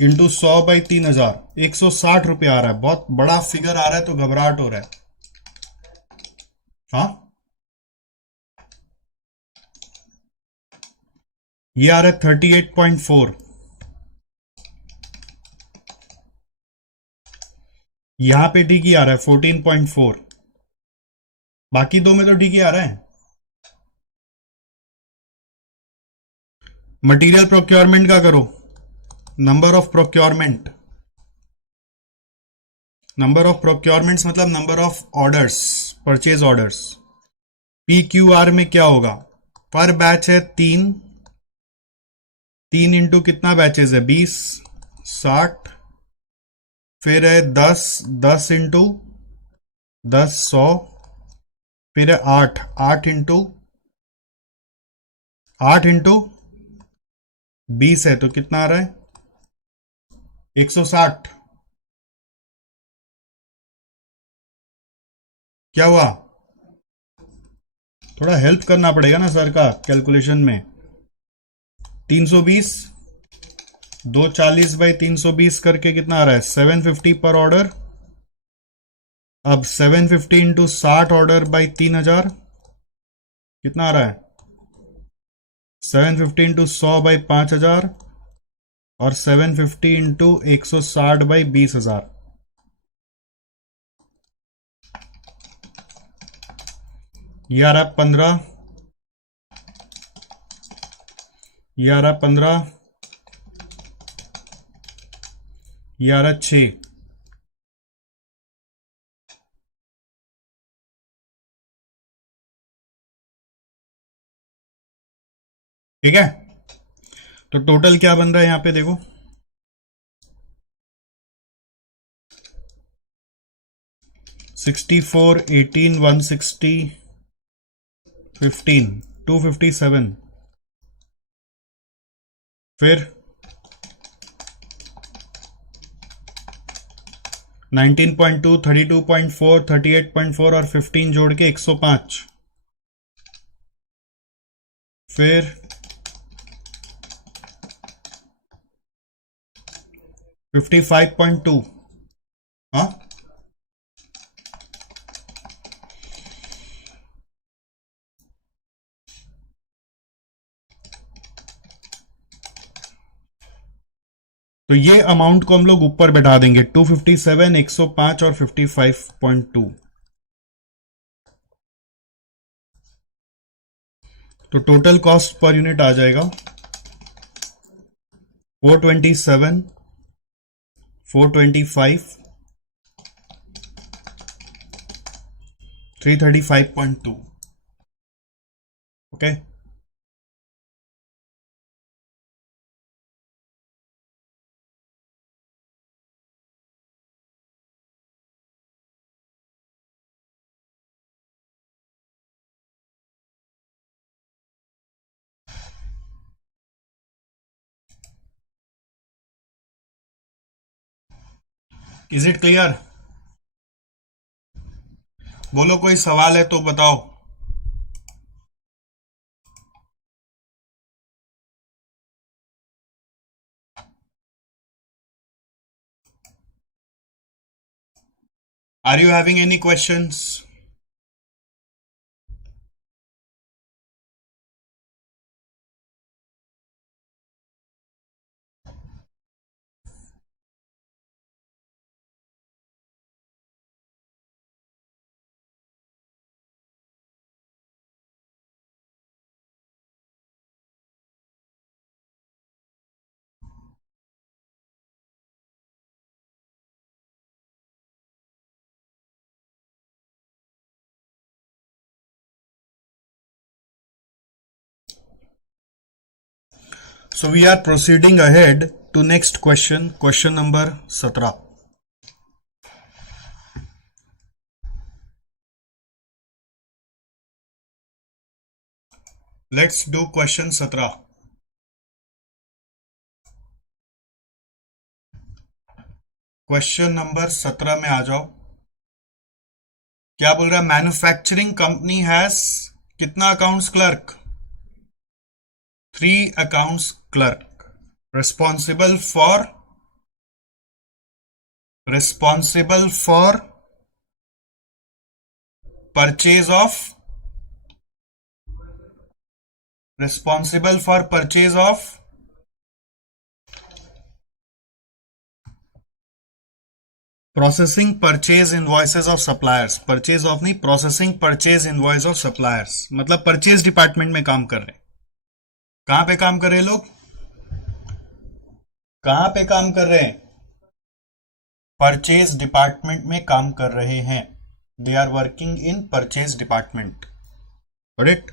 इंटू 100 बाई 3000, 160 रुपये आ रहा है। बहुत बड़ा फिगर आ रहा है तो घबराहट हो रहा है। हाँ, ये आ रहा है 38.4, यहां पे ठीक ही आ रहा है 14.4, बाकी दो में तो ठीक ही आ रहा है। मटेरियल प्रोक्योरमेंट का करो, number of procurement, number of procurements मतलब number of orders, purchase orders. P Q R में क्या होगा, पर बैच है 3, 3 इंटू कितना बैचेस है 20, 60, फिर है 10, 10 इंटू 10 100, फिर है 8, 8 इंटू 8 इंटू 20 है तो कितना आ रहा है 160। क्या हुआ, थोड़ा हेल्प करना पड़ेगा ना सर का कैलकुलेशन में। 320, 240 बाई 320 करके कितना आ रहा है 750 पर ऑर्डर। अब 750 इंटू 60 ऑर्डर बाई 3000 कितना आ रहा है 750 इंटू 100 बाई 5000 और 750 इंटू 160 बाई 20000। ये आ रहा है 15, ये आ रहा है 15, ये आ रहा है 6। ठीक है, तो टोटल क्या बन रहा है यहां पे देखो, 64, 18, 160, 15, 257, फिर 19.2, 32.4, 38.4 और 15 जोड़ के 105, फिर 55.2। हाँ, तो ये अमाउंट को हम लोग ऊपर बैठा देंगे, 257, 105 और 55.2। तो टोटल कॉस्ट पर यूनिट आ जाएगा 427, 425, 335.2। Okay, is it clear? बोलो, कोई सवाल है तो बताओ। Are you having any questions? So we are proceeding ahead to next question, question number 17. Let's do question 17. Question number 17 में आ जाओ। क्या बोल रहा है? मैन्युफैक्चरिंग कंपनी हैज कितना accounts clerk? 3 accounts clerk responsible for purchase of processing purchase invoices of suppliers. Purchase of नहीं, processing purchase invoice of suppliers, मतलब परचेज डिपार्टमेंट में काम कर रहे हैं। कहां पे काम कर रहे हैं लोग? कहां पे काम कर रहे हैं? परचेज डिपार्टमेंट में काम कर रहे हैं। They are working in purchase department. Correct?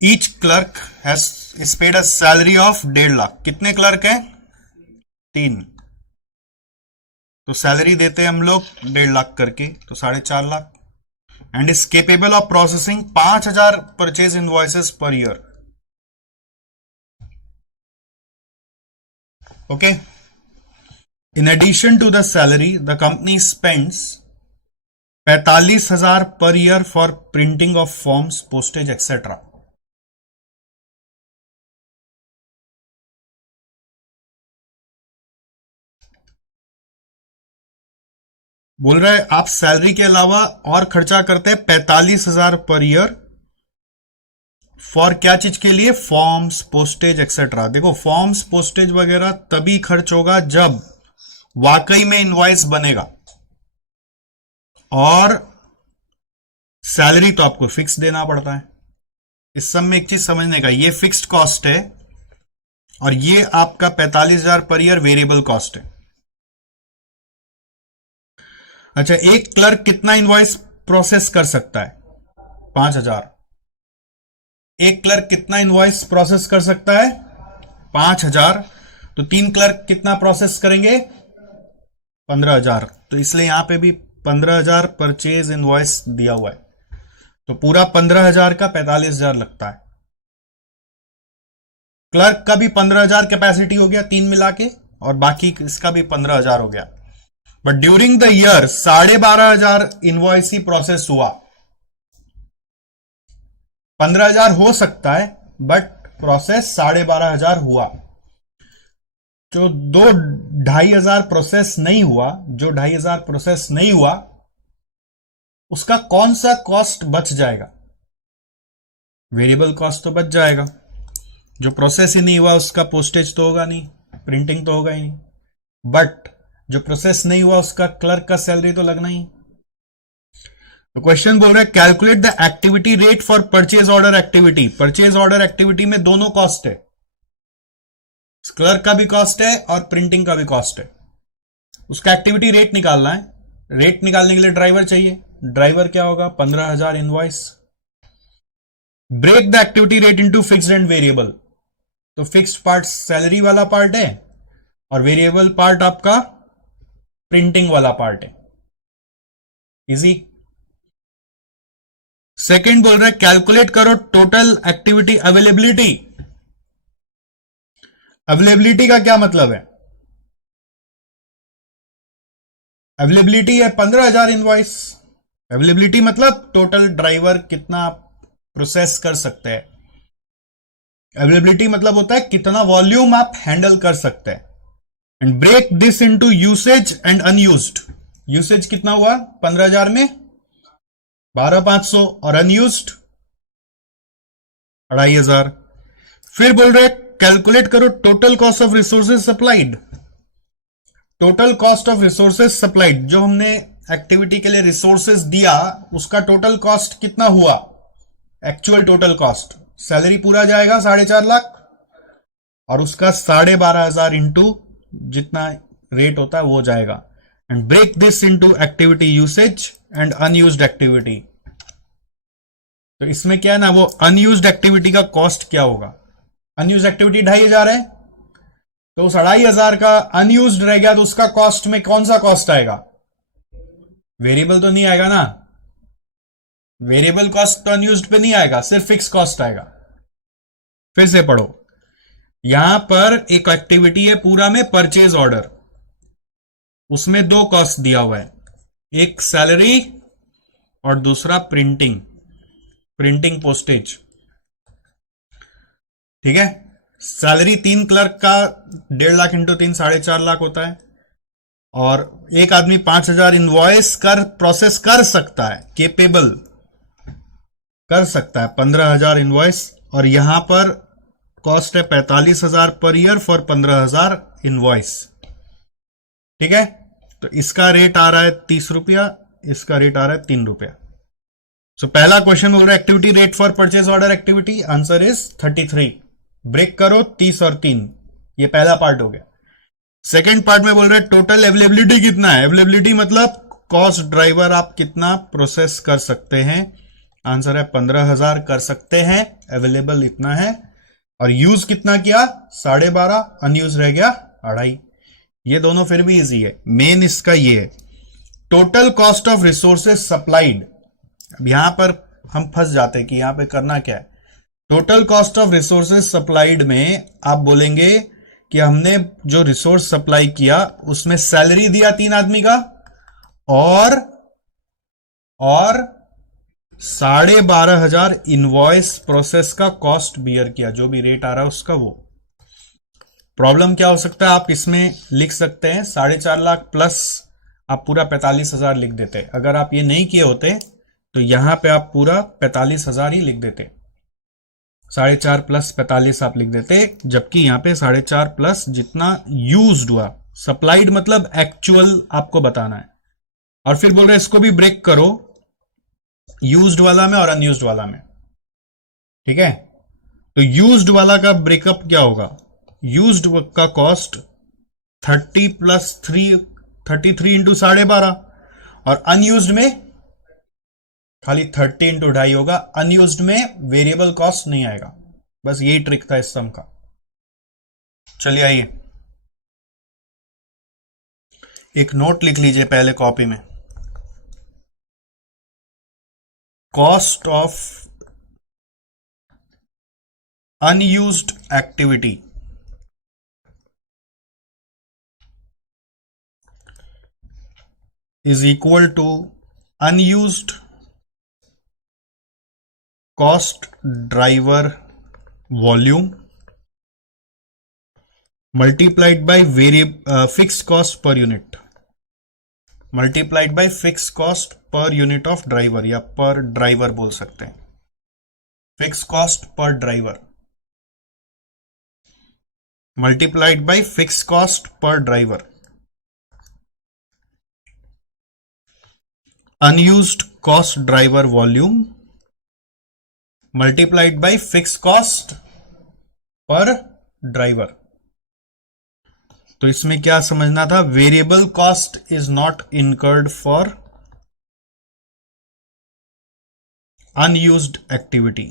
Each clerk has paid a salary of 1.5 lakh. कितने क्लर्क हैं? 3। तो सैलरी देते हैं हम लोग 1.5 लाख करके, तो 4.5 lakh. And is capable of processing 5,000 purchase invoices per year. Okay, in addition to the salary the company spends 45,000 per year for printing of forms, postage etcetera. बोल रहा है आप सैलरी के अलावा और खर्चा करते हैं 45,000 पर ईयर। फॉर क्या चीज के लिए? Forms, postage etcetera. देखो, फॉर्म्स, पोस्टेज वगैरह तभी खर्च होगा जब वाकई में इनवॉइस बनेगा, और सैलरी तो आपको फिक्स देना पड़ता है। इस सब में एक चीज समझने का, ये फिक्स्ड कॉस्ट है और ये आपका 45,000 पर ईयर वेरिएबल कॉस्ट है। अच्छा, एक क्लर्क कितना इनवॉइस प्रोसेस कर सकता है? 5,000। एक क्लर्क कितना इनवॉइस प्रोसेस कर सकता है? 5,000। तो 3 क्लर्क कितना प्रोसेस करेंगे? 15,000। तो इसलिए यहां पे भी 15,000 परचेज इनवॉइस दिया हुआ है। तो पूरा 15,000 का 45,000 लगता है। क्लर्क का भी 15,000 कैपेसिटी हो गया 3 मिला के, और बाकी इसका भी 15,000 हो गया। But during the year 12,500 invoice he process हुआ। 15,000 हो सकता है बट प्रोसेस 12,500 हुआ। जो 2,500 प्रोसेस नहीं हुआ, जो 2,500 प्रोसेस नहीं हुआ, उसका कौन सा कॉस्ट बच जाएगा? वेरिएबल कॉस्ट तो बच जाएगा। जो प्रोसेस ही नहीं हुआ उसका पोस्टेज तो होगा नहीं, प्रिंटिंग तो होगा ही नहीं। बट जो प्रोसेस नहीं हुआ उसका क्लर्क का सैलरी तो लगना ही। तो क्वेश्चन बोल रहा है calculate the activity rate for purchase order activity. Purchase order activity में दोनों कॉस्ट है, क्लर्क का भी कॉस्ट है और प्रिंटिंग का भी कॉस्ट है। उसका एक्टिविटी रेट निकालना है। रेट निकालने के लिए ड्राइवर चाहिए। ड्राइवर क्या होगा? 15,000 invoice. Break the activity rate into fixed and variable. तो फिक्स्ड पार्ट सैलरी वाला पार्ट है और वेरिएबल पार्ट आपका प्रिंटिंग वाला पार्ट है। इजी। सेकंड बोल रहा है कैलकुलेट करो टोटल एक्टिविटी अवेलेबिलिटी। अवेलेबिलिटी का क्या मतलब है? अवेलेबिलिटी है 15,000 इनवॉइस। अवेलेबिलिटी मतलब टोटल ड्राइवर कितना प्रोसेस कर सकते हैं। अवेलेबिलिटी मतलब होता है कितना वॉल्यूम आप हैंडल कर सकते हैं। And break this into usage and unused. Usage कितना हुआ? 15,000 में 12,500 और अनयूज्ड 2,500। फिर बोल रहे कैलकुलेट करो total cost of resources supplied. Total cost of resources supplied, जो हमने एक्टिविटी के लिए रिसोर्सेज दिया उसका टोटल कॉस्ट कितना हुआ? Actual total cost. सैलरी पूरा जाएगा 4.5 लाख और उसका 12,500 इंटू जितना रेट होता है वो जाएगा। And break this into activity usage and unused activity. तो इसमें क्या है ना, वो अनयूज्ड एक्टिविटी का कॉस्ट क्या होगा? अनयूज्ड एक्टिविटी 2,500 है, तो उस 2,500 का अनयूज्ड रह गया तो उसका कॉस्ट में कौन सा कॉस्ट आएगा? वेरिएबल तो नहीं आएगा ना। वेरिएबल कॉस्ट तो अनयूज्ड पे नहीं आएगा, सिर्फ फिक्स कॉस्ट आएगा। फिर से पढ़ो। यहां पर एक एक्टिविटी है पूरा में परचेज ऑर्डर, उसमें दो कॉस्ट दिया हुआ है, एक सैलरी और दूसरा प्रिंटिंग, प्रिंटिंग पोस्टेज। ठीक है। सैलरी 3 क्लर्क का 1.5 लाख इंटू 3 4.5 लाख होता है और एक आदमी 5,000 इनवॉइस कर प्रोसेस कर सकता है, केपेबल कर सकता है 15,000 इनवॉइस। और यहां पर कॉस्ट है 45,000 पर ईयर फॉर 15,000 इनवॉइस। ठीक है। तो इसका रेट आ रहा है 30 रुपया, इसका रेट आ रहा है 3 रुपया। सो पहला क्वेश्चन बोल रहा है activity rate for purchase order activity, answer is 33। Break करो 30 और 3, ये पहला पार्ट हो गया। सेकेंड पार्ट में बोल रहे हैं टोटल अवेलेबिलिटी कितना है। अवेलेबिलिटी मतलब कॉस्ट ड्राइवर आप कितना प्रोसेस कर सकते हैं। आंसर है 15,000 कर सकते हैं, अवेलेबल इतना है। और यूज कितना किया? 12.5, अनयूज रह गया 2.5। ये दोनों फिर भी इजी है। मेन इसका ये है total cost of resources supplied. अब यहां पर हम फंस जाते हैं कि यहां पे करना क्या है। Total cost of resources supplied में आप बोलेंगे कि हमने जो रिसोर्स सप्लाई किया उसमें सैलरी दिया 3 आदमी का और 12,500 इनवॉइस प्रोसेस का कॉस्ट बियर किया, जो भी रेट आ रहा है उसका। वो प्रॉब्लम क्या हो सकता है, आप इसमें लिख सकते हैं 4.5 लाख प्लस आप पूरा 45,000 लिख देते। अगर आप ये नहीं किए होते तो यहां पे आप पूरा 45,000 ही लिख देते, 4.5 प्लस 45 आप लिख देते, जबकि यहां पे 4.5 प्लस जितना यूज्ड हुआ। सप्लाइड मतलब एक्चुअल आपको बताना है। और फिर बोल रहे इसको भी ब्रेक करो यूज्ड वाला में और अनयूज्ड वाला में। ठीक है। तो यूज्ड वाला का ब्रेकअप क्या होगा? यूज्ड का कॉस्ट 30 प्लस 3 33 इंटू 12.5 और अनयूज्ड में खाली 30 इंटू 2.5 होगा। अनयूज्ड में वेरिएबल कॉस्ट नहीं आएगा। बस यही ट्रिक था इस सम का। चलिए आइए एक नोट लिख लीजिए पहले कॉपी में। Cost of unused activity is equal to unused cost driver volume multiplied by fix cost per unit, multiplied by fix cost per unit of driver, या पर ड्राइवर बोल सकते हैं, fix cost per driver, multiplied by fix cost per driver, unused cost driver volume multiplied by fix cost per driver. तो इसमें क्या समझना था, variable cost is not incurred for unused activity,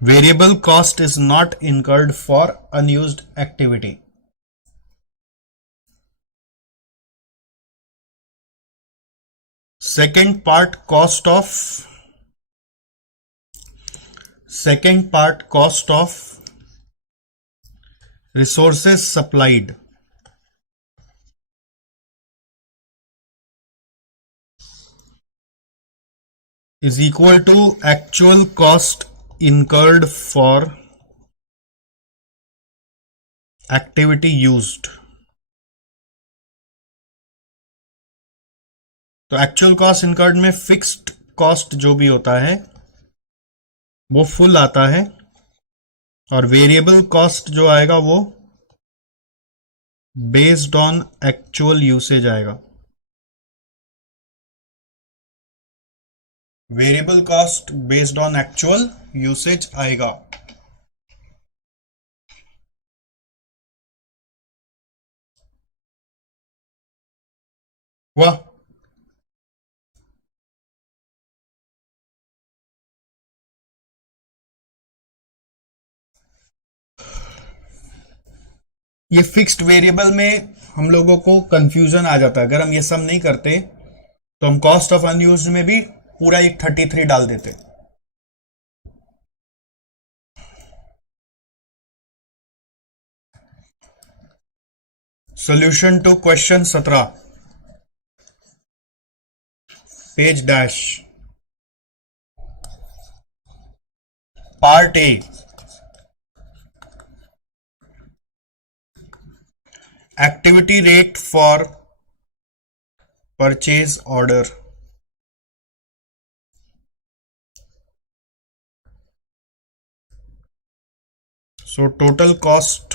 variable cost is not incurred for unused activity. second part cost of resources supplied is equal to actual cost incurred for activity used। तो actual cost incurred में fixed cost जो भी होता है वो full आता है, और वेरिएबल कॉस्ट जो आएगा वो बेस्ड ऑन एक्चुअल यूसेज आएगा। Variable cost based on actual usage आएगा। वाह, ये फिक्स्ड वेरिएबल में हम लोगों को कंफ्यूजन आ जाता है। अगर हम ये सब नहीं करते तो हम कॉस्ट ऑफ अनयूज्ड में भी पूरा एक 33 डाल देते। Solution to question 17, page dash, part A, activity rate for purchase order. So total cost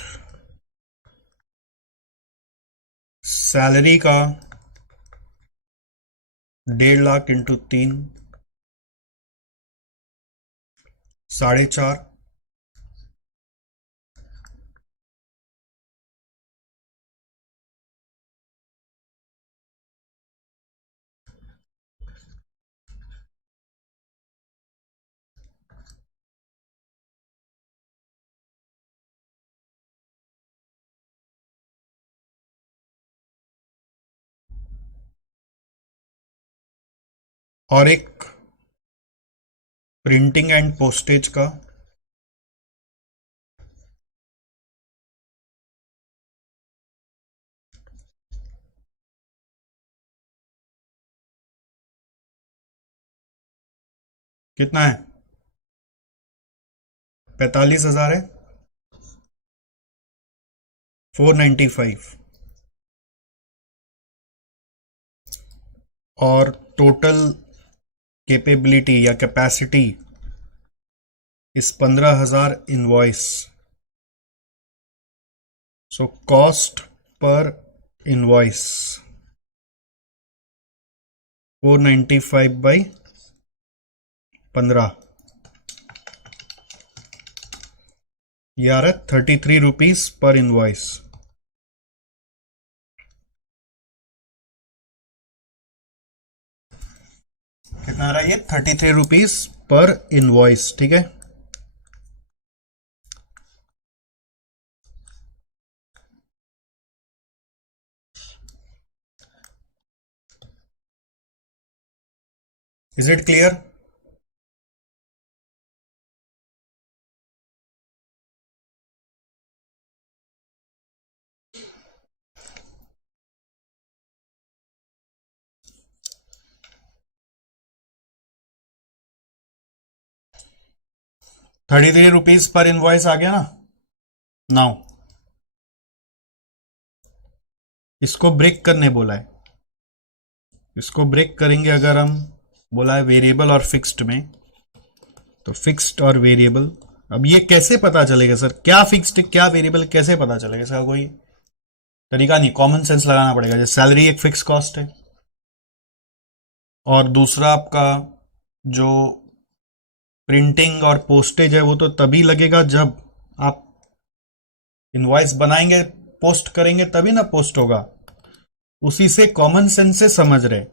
salary का 1.5 लाख इंटू 3 4.5, और एक प्रिंटिंग एंड पोस्टेज का कितना है, 45,000 है, 495, और टोटल कैपेबिलिटी या कैपेसिटी इस 15,000 invoice. So cost per invoice 495 by 15, ये आ रहा है 33 रुपीज पर इनवॉइस। कितना आ रहा है ये, 33 रुपीज पर इनवॉइस, ठीक है। Is it clear? ₹33 पर इनवॉइस आ गया ना। नाउ इसको ब्रेक करने बोला है, इसको ब्रेक करेंगे अगर हम, बोला है वेरिएबल और फिक्स्ड में, तो फिक्स्ड और वेरिएबल। अब ये कैसे पता चलेगा सर, क्या फिक्स्ड क्या वेरिएबल, कैसे पता चलेगा? इसका कोई तरीका नहीं, कॉमन सेंस लगाना पड़ेगा। जैसे सैलरी एक फिक्स कॉस्ट है, और दूसरा आपका जो प्रिंटिंग और पोस्टेज है वो तो तभी लगेगा जब आप इनवॉइस बनाएंगे, पोस्ट करेंगे, तभी ना पोस्ट होगा। उसी से कॉमन सेंस से समझ रहे,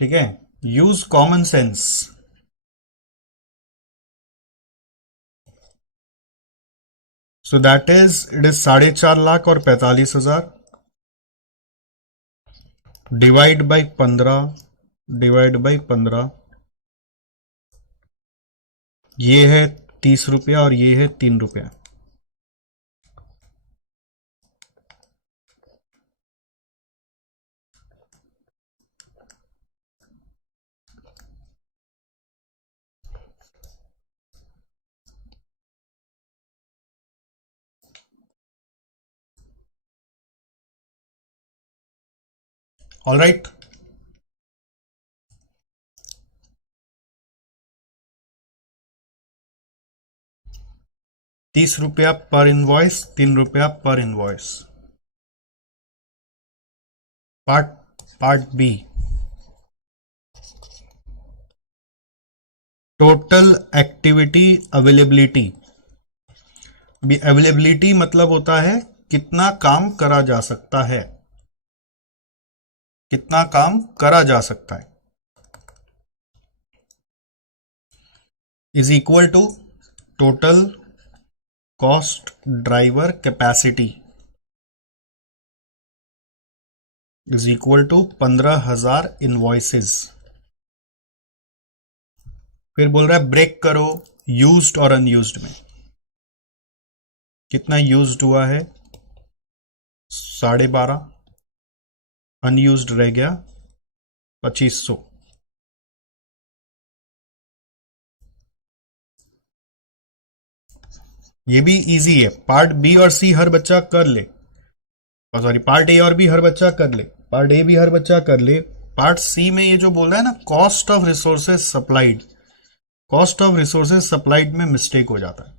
ठीक है? Use common sense. So that is, it is 4.5 lakh और 45,000 डिवाइड बाई 15, डिवाइड बाई 15, ये है 30 रुपया और ये है 3 रुपया। ऑल राइट, 30 रुपया पर इनवॉइस, 3 रुपया per invoice. Part part B, total activity availability. अभी अवेलेबिलिटी मतलब होता है कितना काम करा जा सकता है, कितना काम करा जा सकता है, is equal to total cost driver capacity is equal to 15,000 invoices. फिर बोल रहा है ब्रेक करो यूज्ड और अनयूज्ड में। कितना यूज्ड हुआ है? 12.5, अनयूज्ड रह गया 2500। ये भी इजी है, पार्ट बी और सी हर बच्चा कर ले, सॉरी पार्ट ए और बी हर बच्चा कर ले, पार्ट ए भी हर बच्चा कर ले। पार्ट सी में ये जो बोल रहा है ना, cost of resources supplied, cost of resources supplied में मिस्टेक हो जाता है।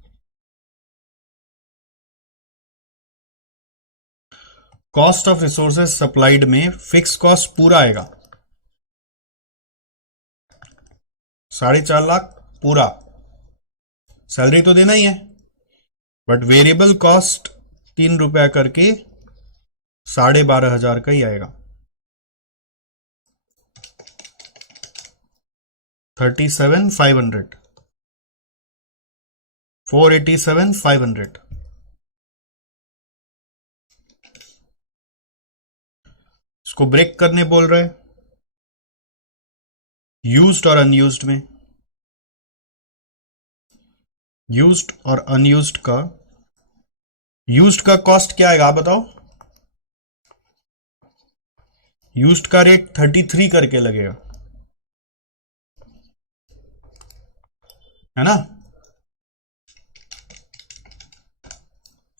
कॉस्ट ऑफ रिसोर्सेज सप्लाइड में फिक्स कॉस्ट पूरा आएगा, 4.5 लाख पूरा, सैलरी तो देना ही है, बट वेरिएबल कॉस्ट 3 रुपया करके 12,500 का ही आएगा। 37,500, 487,500। इसको ब्रेक करने बोल रहे हैं यूज्ड और अनयूज्ड में। यूज्ड और अनयूज्ड का, यूज्ड का कॉस्ट क्या आएगा आप बताओ? यूज्ड का रेट 33 करके लगेगा, है ना?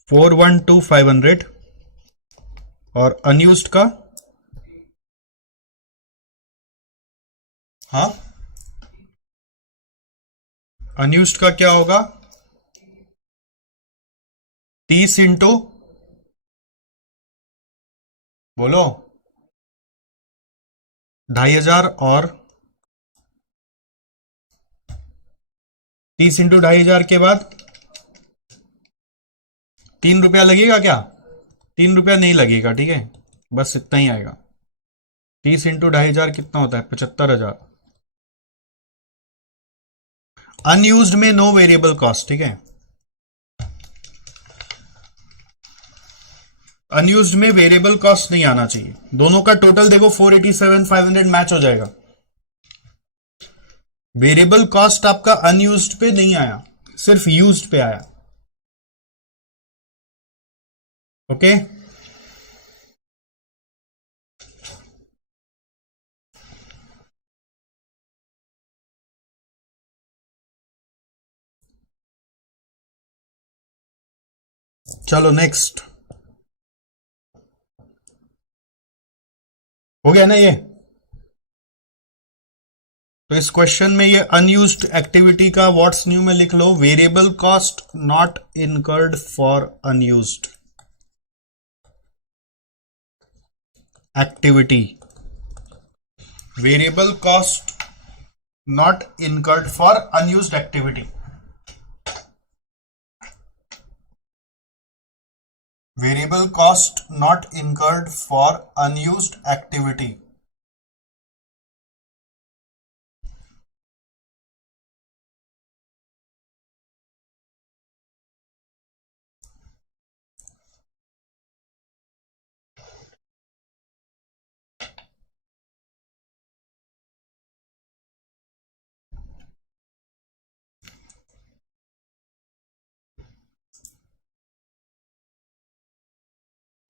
412,500। और अनयूज्ड का, हाँ अनयूज्ड का क्या होगा? 30 इंटू, बोलो, 2,500 और 30 इंटू 2,500 के बाद 3 रुपया लगेगा क्या? 3 रुपया नहीं लगेगा, ठीक है, बस इतना ही आएगा। 30 इंटू 2,500 कितना होता है? 75,000। अनयूज्ड में नो वेरिएबल कॉस्ट, ठीक है, अनयूज्ड में वेरिएबल कॉस्ट नहीं आना चाहिए। दोनों का टोटल देखो 487,500 मैच हो जाएगा। वेरिएबल कॉस्ट आपका अनयूज्ड पे नहीं आया, सिर्फ यूज्ड पे आया। ओके, चलो नेक्स्ट, हो गया ना ये। तो इस क्वेश्चन में ये अनयूज्ड एक्टिविटी का व्हाट्स न्यू में लिख लो, variable cost not incurred for unused activity, variable cost not incurred for unused activity, variable cost not incurred for unused activity.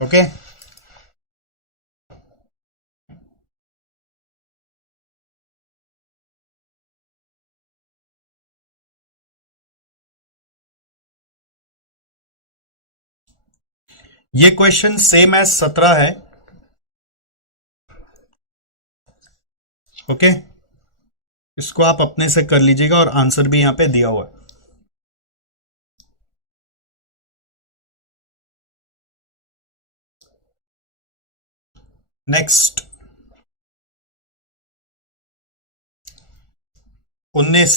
Okay ये क्वेश्चन सेम एज 17 है। ओके इसको आप अपने से कर लीजिएगा और आंसर भी यहां पे दिया हुआ है। नेक्स्ट 19,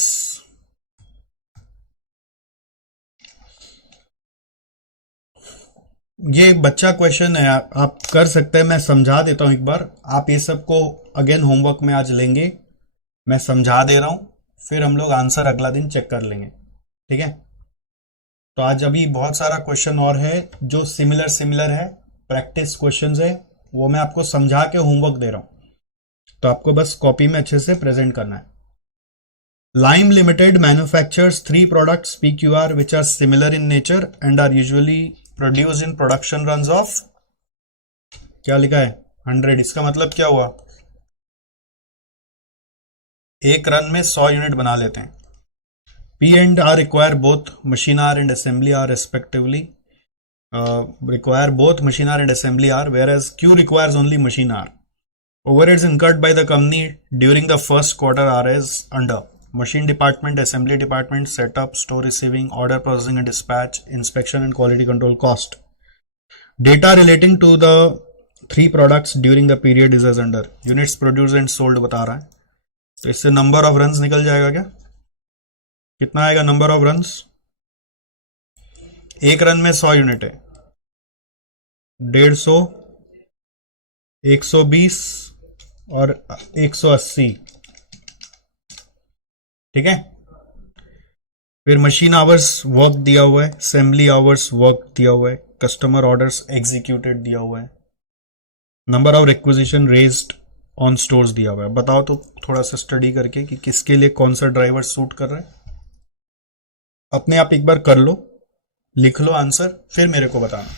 ये एक बच्चा क्वेश्चन है, आप कर सकते हैं, मैं समझा देता हूं एक बार। आप ये सबको अगेन होमवर्क में आज लेंगे, मैं समझा दे रहा हूं, फिर हम लोग आंसर अगला दिन चेक कर लेंगे, ठीक है। तो आज अभी बहुत सारा क्वेश्चन और है जो सिमिलर सिमिलर है, प्रैक्टिस क्वेश्चंस है, वो मैं आपको समझा के होमवर्क दे रहा हूं, तो आपको बस कॉपी में अच्छे से प्रेजेंट करना है। Lime Limited manufactures 3 products PQR which are similar in nature and are usually produced in production runs of, क्या लिखा है 100, इसका मतलब क्या हुआ, एक रन में 100 यूनिट बना लेते हैं। P and R require both machine hour and assembly hour respectively, require both machine hour and assembly hour, whereas Q requires only machine hour. Overheads incurred by the company during the first quarter are as under: machine department, assembly department, setup, store receiving, order processing and dispatch, inspection and quality control cost. Data relating to the 3 products during the period is as under: units produced and sold बता रहा है, तो इससे number of runs निकल जाएगा क्या, कितना आएगा नंबर ऑफ रन्स, एक रन में 100 यूनिट है, 150, 120 और 180, ठीक है। फिर मशीन आवर्स वर्क दिया हुआ है, असेंबली आवर्स वर्क दिया हुआ है, कस्टमर ऑर्डर्स एग्जीक्यूटेड दिया हुआ है, number of requisition raised on stores दिया हुआ है। बताओ तो थोड़ा सा स्टडी करके कि किसके लिए कौन सा ड्राइवर सूट कर रहा है, अपने आप एक बार कर लो, लिख लो आंसर, फिर मेरे को बताना,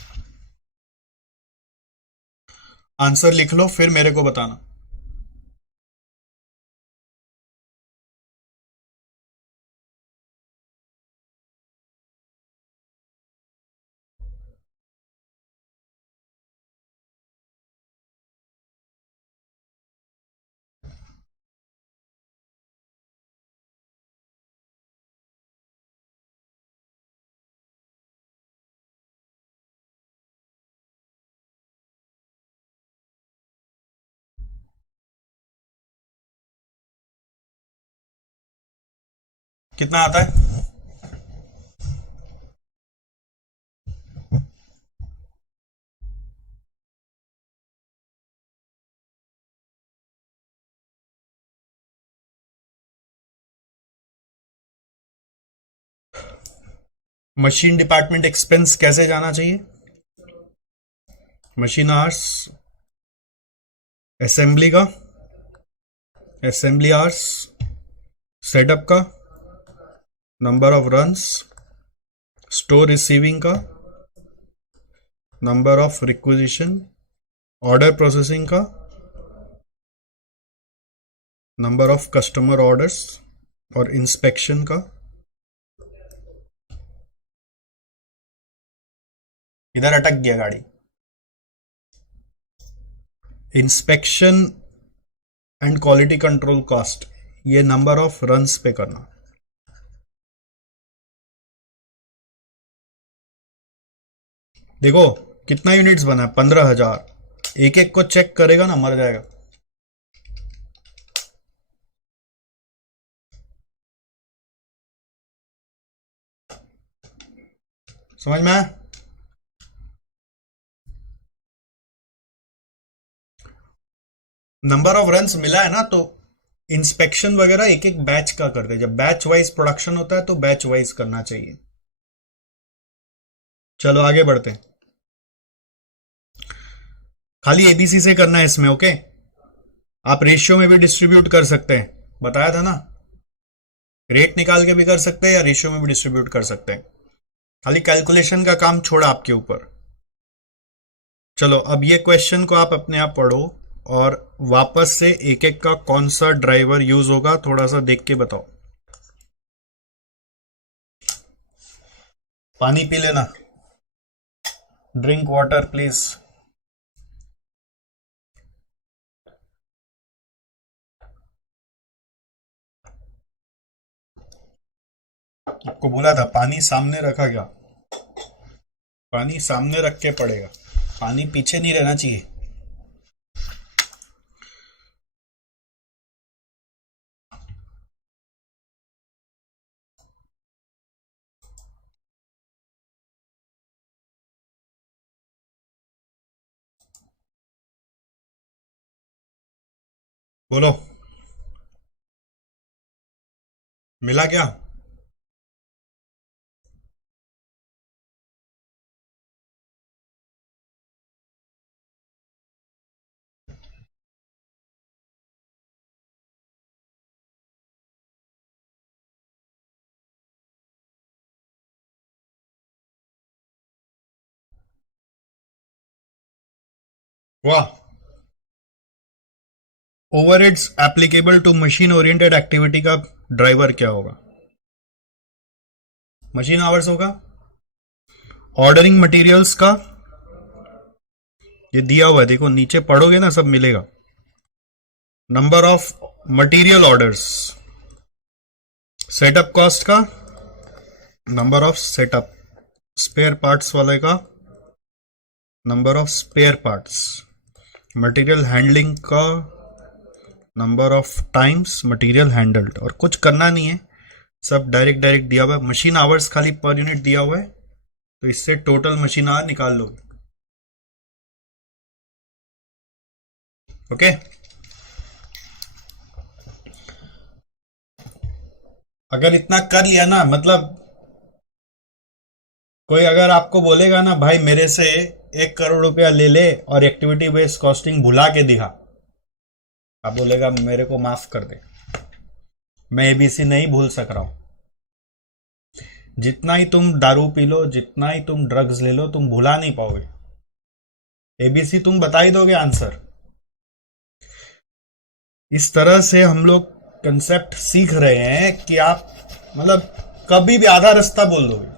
आंसर लिख लो फिर मेरे को बताना। कितना आता है, मशीन डिपार्टमेंट एक्सपेंस कैसे जाना चाहिए, मशीन आवर्स, असेंबली का, असेंबली आवर्स, सेटअप का, number of runs, store receiving का, number of requisition, order processing का, नंबर ऑफ कस्टमर ऑर्डर्स और इंस्पेक्शन का, इधर अटक गया गाड़ी। Inspection and quality control cost, ये नंबर ऑफ रन्स पे करना। देखो कितना यूनिट्स बना है, 15,000। एक एक को चेक करेगा ना, मर जाएगा। समझ में आया? नंबर ऑफ रन्स मिला है ना, तो इंस्पेक्शन वगैरह एक एक बैच का करते हैं। जब बैच वाइज प्रोडक्शन होता है तो बैच वाइज करना चाहिए। चलो आगे बढ़ते हैं। खाली एबीसी से करना है इसमें, ओके। आप रेशियो में भी डिस्ट्रीब्यूट कर सकते हैं, बताया था ना। रेट निकाल के भी कर सकते हैं या रेशियो में भी डिस्ट्रीब्यूट कर सकते हैं। खाली कैलकुलेशन का काम छोड़ा आपके ऊपर। चलो अब ये क्वेश्चन को आप अपने आप पढ़ो और वापस से एक एक का कौन सा ड्राइवर यूज होगा थोड़ा सा देख के बताओ। पानी पी लेना, ड्रिंक वाटर प्लीज। आपको बोला था पानी सामने रखा गया, पानी सामने रख के पड़ेगा, पानी पीछे नहीं रहना चाहिए। बोलो, मिला क्या? वाह। Overheads applicable to machine oriented activity का ड्राइवर क्या होगा? मशीन आवर्स होगा। ऑर्डरिंग मटेरियल्स का ये दिया हुआ है, देखो नीचे पढ़ोगे ना सब मिलेगा। Number of material orders. Setup cost का, number of setup. Spare parts वाले का, number of spare parts. Material handling का, number of times material handled. और कुछ करना नहीं है, सब डायरेक्ट डायरेक्ट दिया हुआ है। मशीन आवर्स खाली पर यूनिट दिया हुआ है, तो इससे टोटल मशीन आवर निकाल लो, ओके। अगर इतना कर लिया ना, मतलब कोई अगर आपको बोलेगा ना भाई मेरे से 1 करोड़ रुपया ले ले और एक्टिविटी बेस्ड कॉस्टिंग भुला के दिखा, आप बोलेगा मेरे को माफ कर दे, मैं एबीसी नहीं भूल सक रहा हूं। जितना ही तुम दारू पी लो, जितना ही तुम ड्रग्स ले लो, तुम भुला नहीं पाओगे। एबीसी तुम बता ही दोगे आंसर। इस तरह से हम लोग कंसेप्ट सीख रहे हैं कि आप मतलब कभी भी आधा रास्ता बोल दोगे।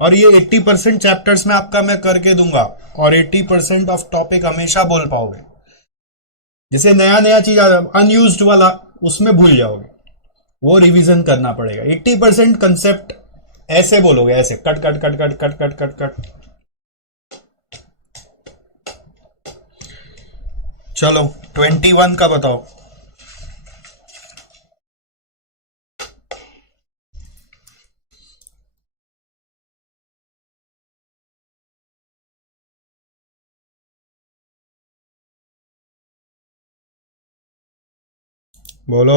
और ये 80% चैप्टर्स में आपका मैं करके दूंगा, और 80% ऑफ टॉपिक हमेशा बोल पाओगे। जैसे नया नया चीज अनयूज्ड वाला, उसमें भूल जाओगे, वो रिवीजन करना पड़ेगा। 80% कंसेप्ट ऐसे बोलोगे, ऐसे cut cut cut cut cut cut cut cut. चलो 21 का बताओ। बोलो।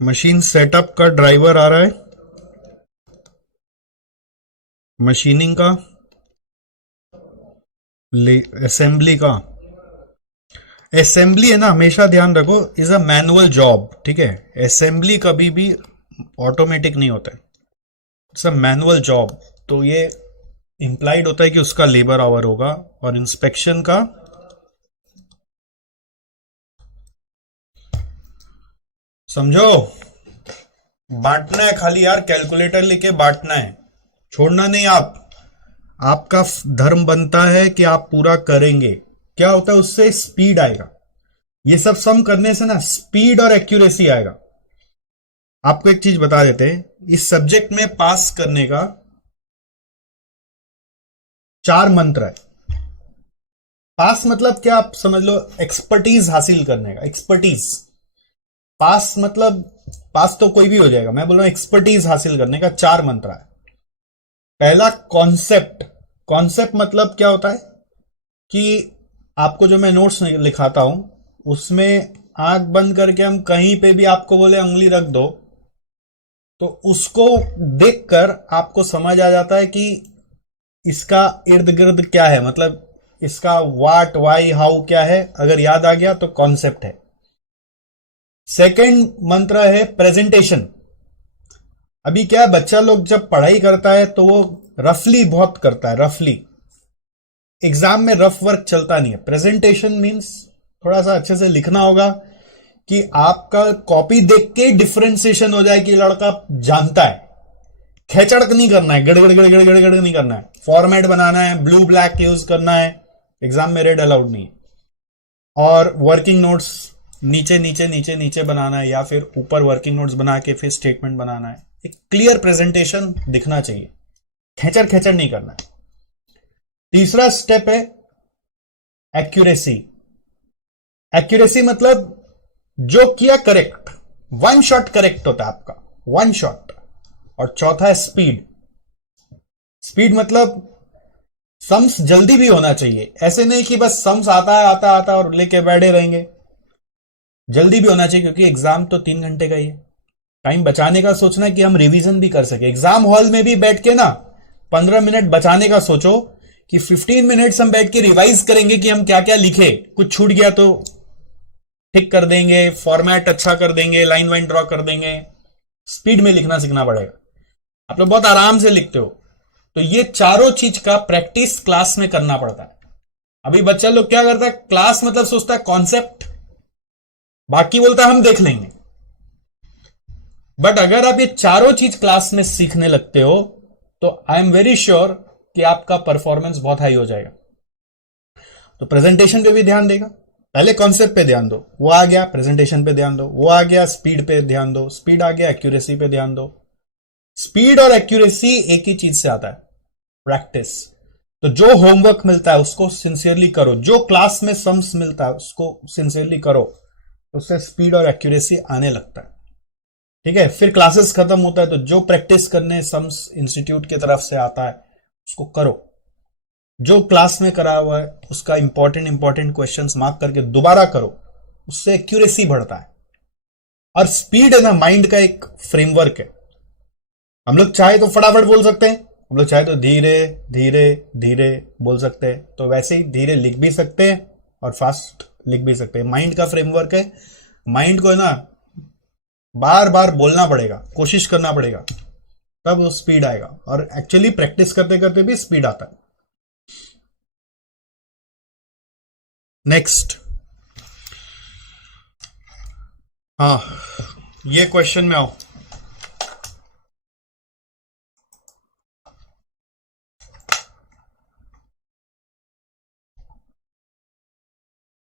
मशीन सेटअप का ड्राइवर आ रहा है, मशीनिंग का, असेंबली का। असेंबली है ना, हमेशा ध्यान रखो, इज अ मैनुअल जॉब, ठीक है। असेंबली कभी भी ऑटोमेटिक नहीं होता है, इट्स अ मैनुअल जॉब। तो ये इंप्लाइड होता है कि उसका लेबर आवर होगा। और इंस्पेक्शन का समझो, बांटना है खाली यार, कैलकुलेटर लेके बांटना है, छोड़ना नहीं। आपका धर्म बनता है कि आप पूरा करेंगे। क्या होता है उससे? स्पीड आएगा। ये सब सम करने से ना स्पीड और एक्यूरेसी आएगा। आपको एक चीज बता देते हैं, इस सब्जेक्ट में पास करने का 4 मंत्र है। पास मतलब क्या, आप समझ लो, एक्सपर्टीज हासिल करने का। एक्सपर्टीज, पास मतलब पास तो कोई भी हो जाएगा, मैं बोल रहा हूं एक्सपर्टीज हासिल करने का 4 मंत्र है। पहला कॉन्सेप्ट। कॉन्सेप्ट मतलब क्या होता है कि आपको जो मैं नोट्स लिखाता हूं उसमें आंख बंद करके हम कहीं पे भी आपको बोले उंगली रख दो तो उसको देखकर आपको समझ आ जाता है कि इसका इर्द गिर्द क्या है, मतलब इसका वाट वाई हाउ क्या है। अगर याद आ गया तो कॉन्सेप्ट है। सेकंड मंत्र है प्रेजेंटेशन। अभी क्या, बच्चा लोग जब पढ़ाई करता है तो वो रफली बहुत करता है, रफली। एग्जाम में रफ वर्क चलता नहीं है। प्रेजेंटेशन मीन्स थोड़ा सा अच्छे से लिखना होगा कि आपका कॉपी देख के डिफरेंशिएशन हो जाए कि लड़का जानता है। खेचड़क नहीं करना है, गड़गड़ गड़गड़ गड़गड़ नहीं करना है। फॉर्मेट बनाना है, ब्लू ब्लैक यूज करना है। एग्जाम में रेड अलाउड नहीं है। और वर्किंग नोट्स नीचे नीचे नीचे नीचे बनाना है या फिर ऊपर वर्किंग नोट्स बना के फिर स्टेटमेंट बनाना है। एक क्लियर प्रेजेंटेशन दिखना चाहिए, खेचर खेचर नहीं करना है। तीसरा स्टेप है एक्यूरेसी। एक्यूरेसी मतलब जो किया करेक्ट, वन शॉट करेक्ट होता है आपका, वन शॉट। और चौथा है स्पीड। स्पीड मतलब सम्स जल्दी भी होना चाहिए, ऐसे नहीं कि बस सम्स आता है आता आता और लेके बैठे रहेंगे। जल्दी भी होना चाहिए क्योंकि एग्जाम तो 3 घंटे का ही है। टाइम बचाने का सोचना कि हम रिवीजन भी कर सके। एग्जाम हॉल में भी बैठ के ना 15 मिनट बचाने का सोचो कि 15 मिनट्स हम बैठ के रिवाइज करेंगे कि हम क्या क्या लिखे, कुछ छूट गया तो ठीक कर देंगे, फॉर्मेट अच्छा कर देंगे, लाइन वाइन ड्रॉ कर देंगे। स्पीड में लिखना सीखना पड़ेगा। आप लोग बहुत आराम से लिखते हो, तो ये चारों चीज का प्रैक्टिस क्लास में करना पड़ता है। अभी बच्चा लोग क्या करता है, क्लास मतलब सोचता है कॉन्सेप्ट, बाकी बोलता है हम देख लेंगे। बट अगर आप ये चारों चीज क्लास में सीखने लगते हो तो आई एम वेरी श्योर कि आपका परफॉर्मेंस बहुत हाई हो जाएगा। तो प्रेजेंटेशन पे भी ध्यान देगा। पहले कॉन्सेप्ट पे ध्यान दो, वो आ गया, प्रेजेंटेशन पे ध्यान दो, वो आ गया, स्पीड पे ध्यान दो, स्पीड आ गया, एक्यूरेसी पे ध्यान दो। स्पीड और एक्यूरेसी एक ही चीज से आता है, प्रैक्टिस। तो जो होमवर्क मिलता है उसको सिंसियरली करो, जो क्लास में सम्स मिलता है उसको सिंसियरली करो, उससे स्पीड और एक्यूरेसी आने लगता है। ठीक है, फिर क्लासेस खत्म होता है तो जो प्रैक्टिस करने सम्स इंस्टीट्यूट की तरफ से आता है उसको करो। जो क्लास में करा हुआ है उसका इंपॉर्टेंट क्वेश्चंस मार्क करके दोबारा करो, उससे एक्यूरेसी बढ़ता है। और स्पीड है ना, माइंड का एक फ्रेमवर्क है। हम लोग चाहे तो फटाफट बोल सकते हैं, हम लोग चाहे तो धीरे धीरे धीरे बोल सकते हैं, तो वैसे ही धीरे लिख भी सकते हैं और फास्ट लिख भी सकते हैं। माइंड का फ्रेमवर्क है। माइंड को है ना बार बार बोलना पड़ेगा, कोशिश करना पड़ेगा, तब वो स्पीड आएगा। और एक्चुअली प्रैक्टिस करते करते भी स्पीड आता है। नेक्स्ट, हाँ, ये क्वेश्चन में आओ।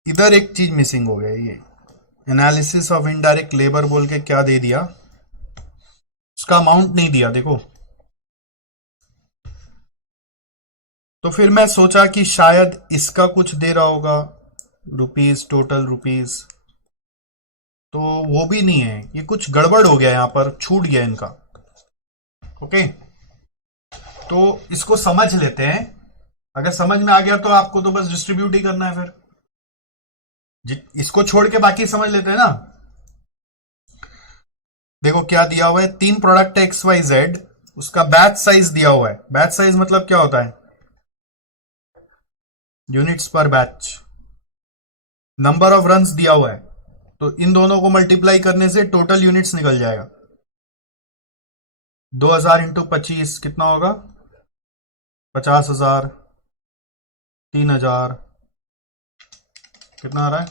इधर एक चीज मिसिंग हो गया, ये एनालिसिस ऑफ इनडायरेक्ट लेबर बोल के क्या दे दिया, उसका अमाउंट नहीं दिया देखो। तो फिर मैं सोचा कि शायद इसका कुछ दे रहा होगा, रुपीज, टोटल रुपीज, तो वो भी नहीं है। ये कुछ गड़बड़ हो गया, यहां पर छूट गया इनका। ओके, तो इसको समझ लेते हैं। अगर समझ में आ गया तो आपको तो बस डिस्ट्रीब्यूट ही करना है। फिर इसको छोड़ के बाकी समझ लेते हैं ना। देखो क्या दिया हुआ है, 3 प्रोडक्ट एक्स वाई जेड, उसका बैच साइज दिया हुआ है। बैच साइज मतलब क्या होता है, यूनिट्स पर बैच। नंबर ऑफ रन्स दिया हुआ है, तो इन दोनों को मल्टीप्लाई करने से टोटल यूनिट्स निकल जाएगा। 2000 इंटू 25 कितना होगा, 50,000, 3,000, कितना आ रहा है,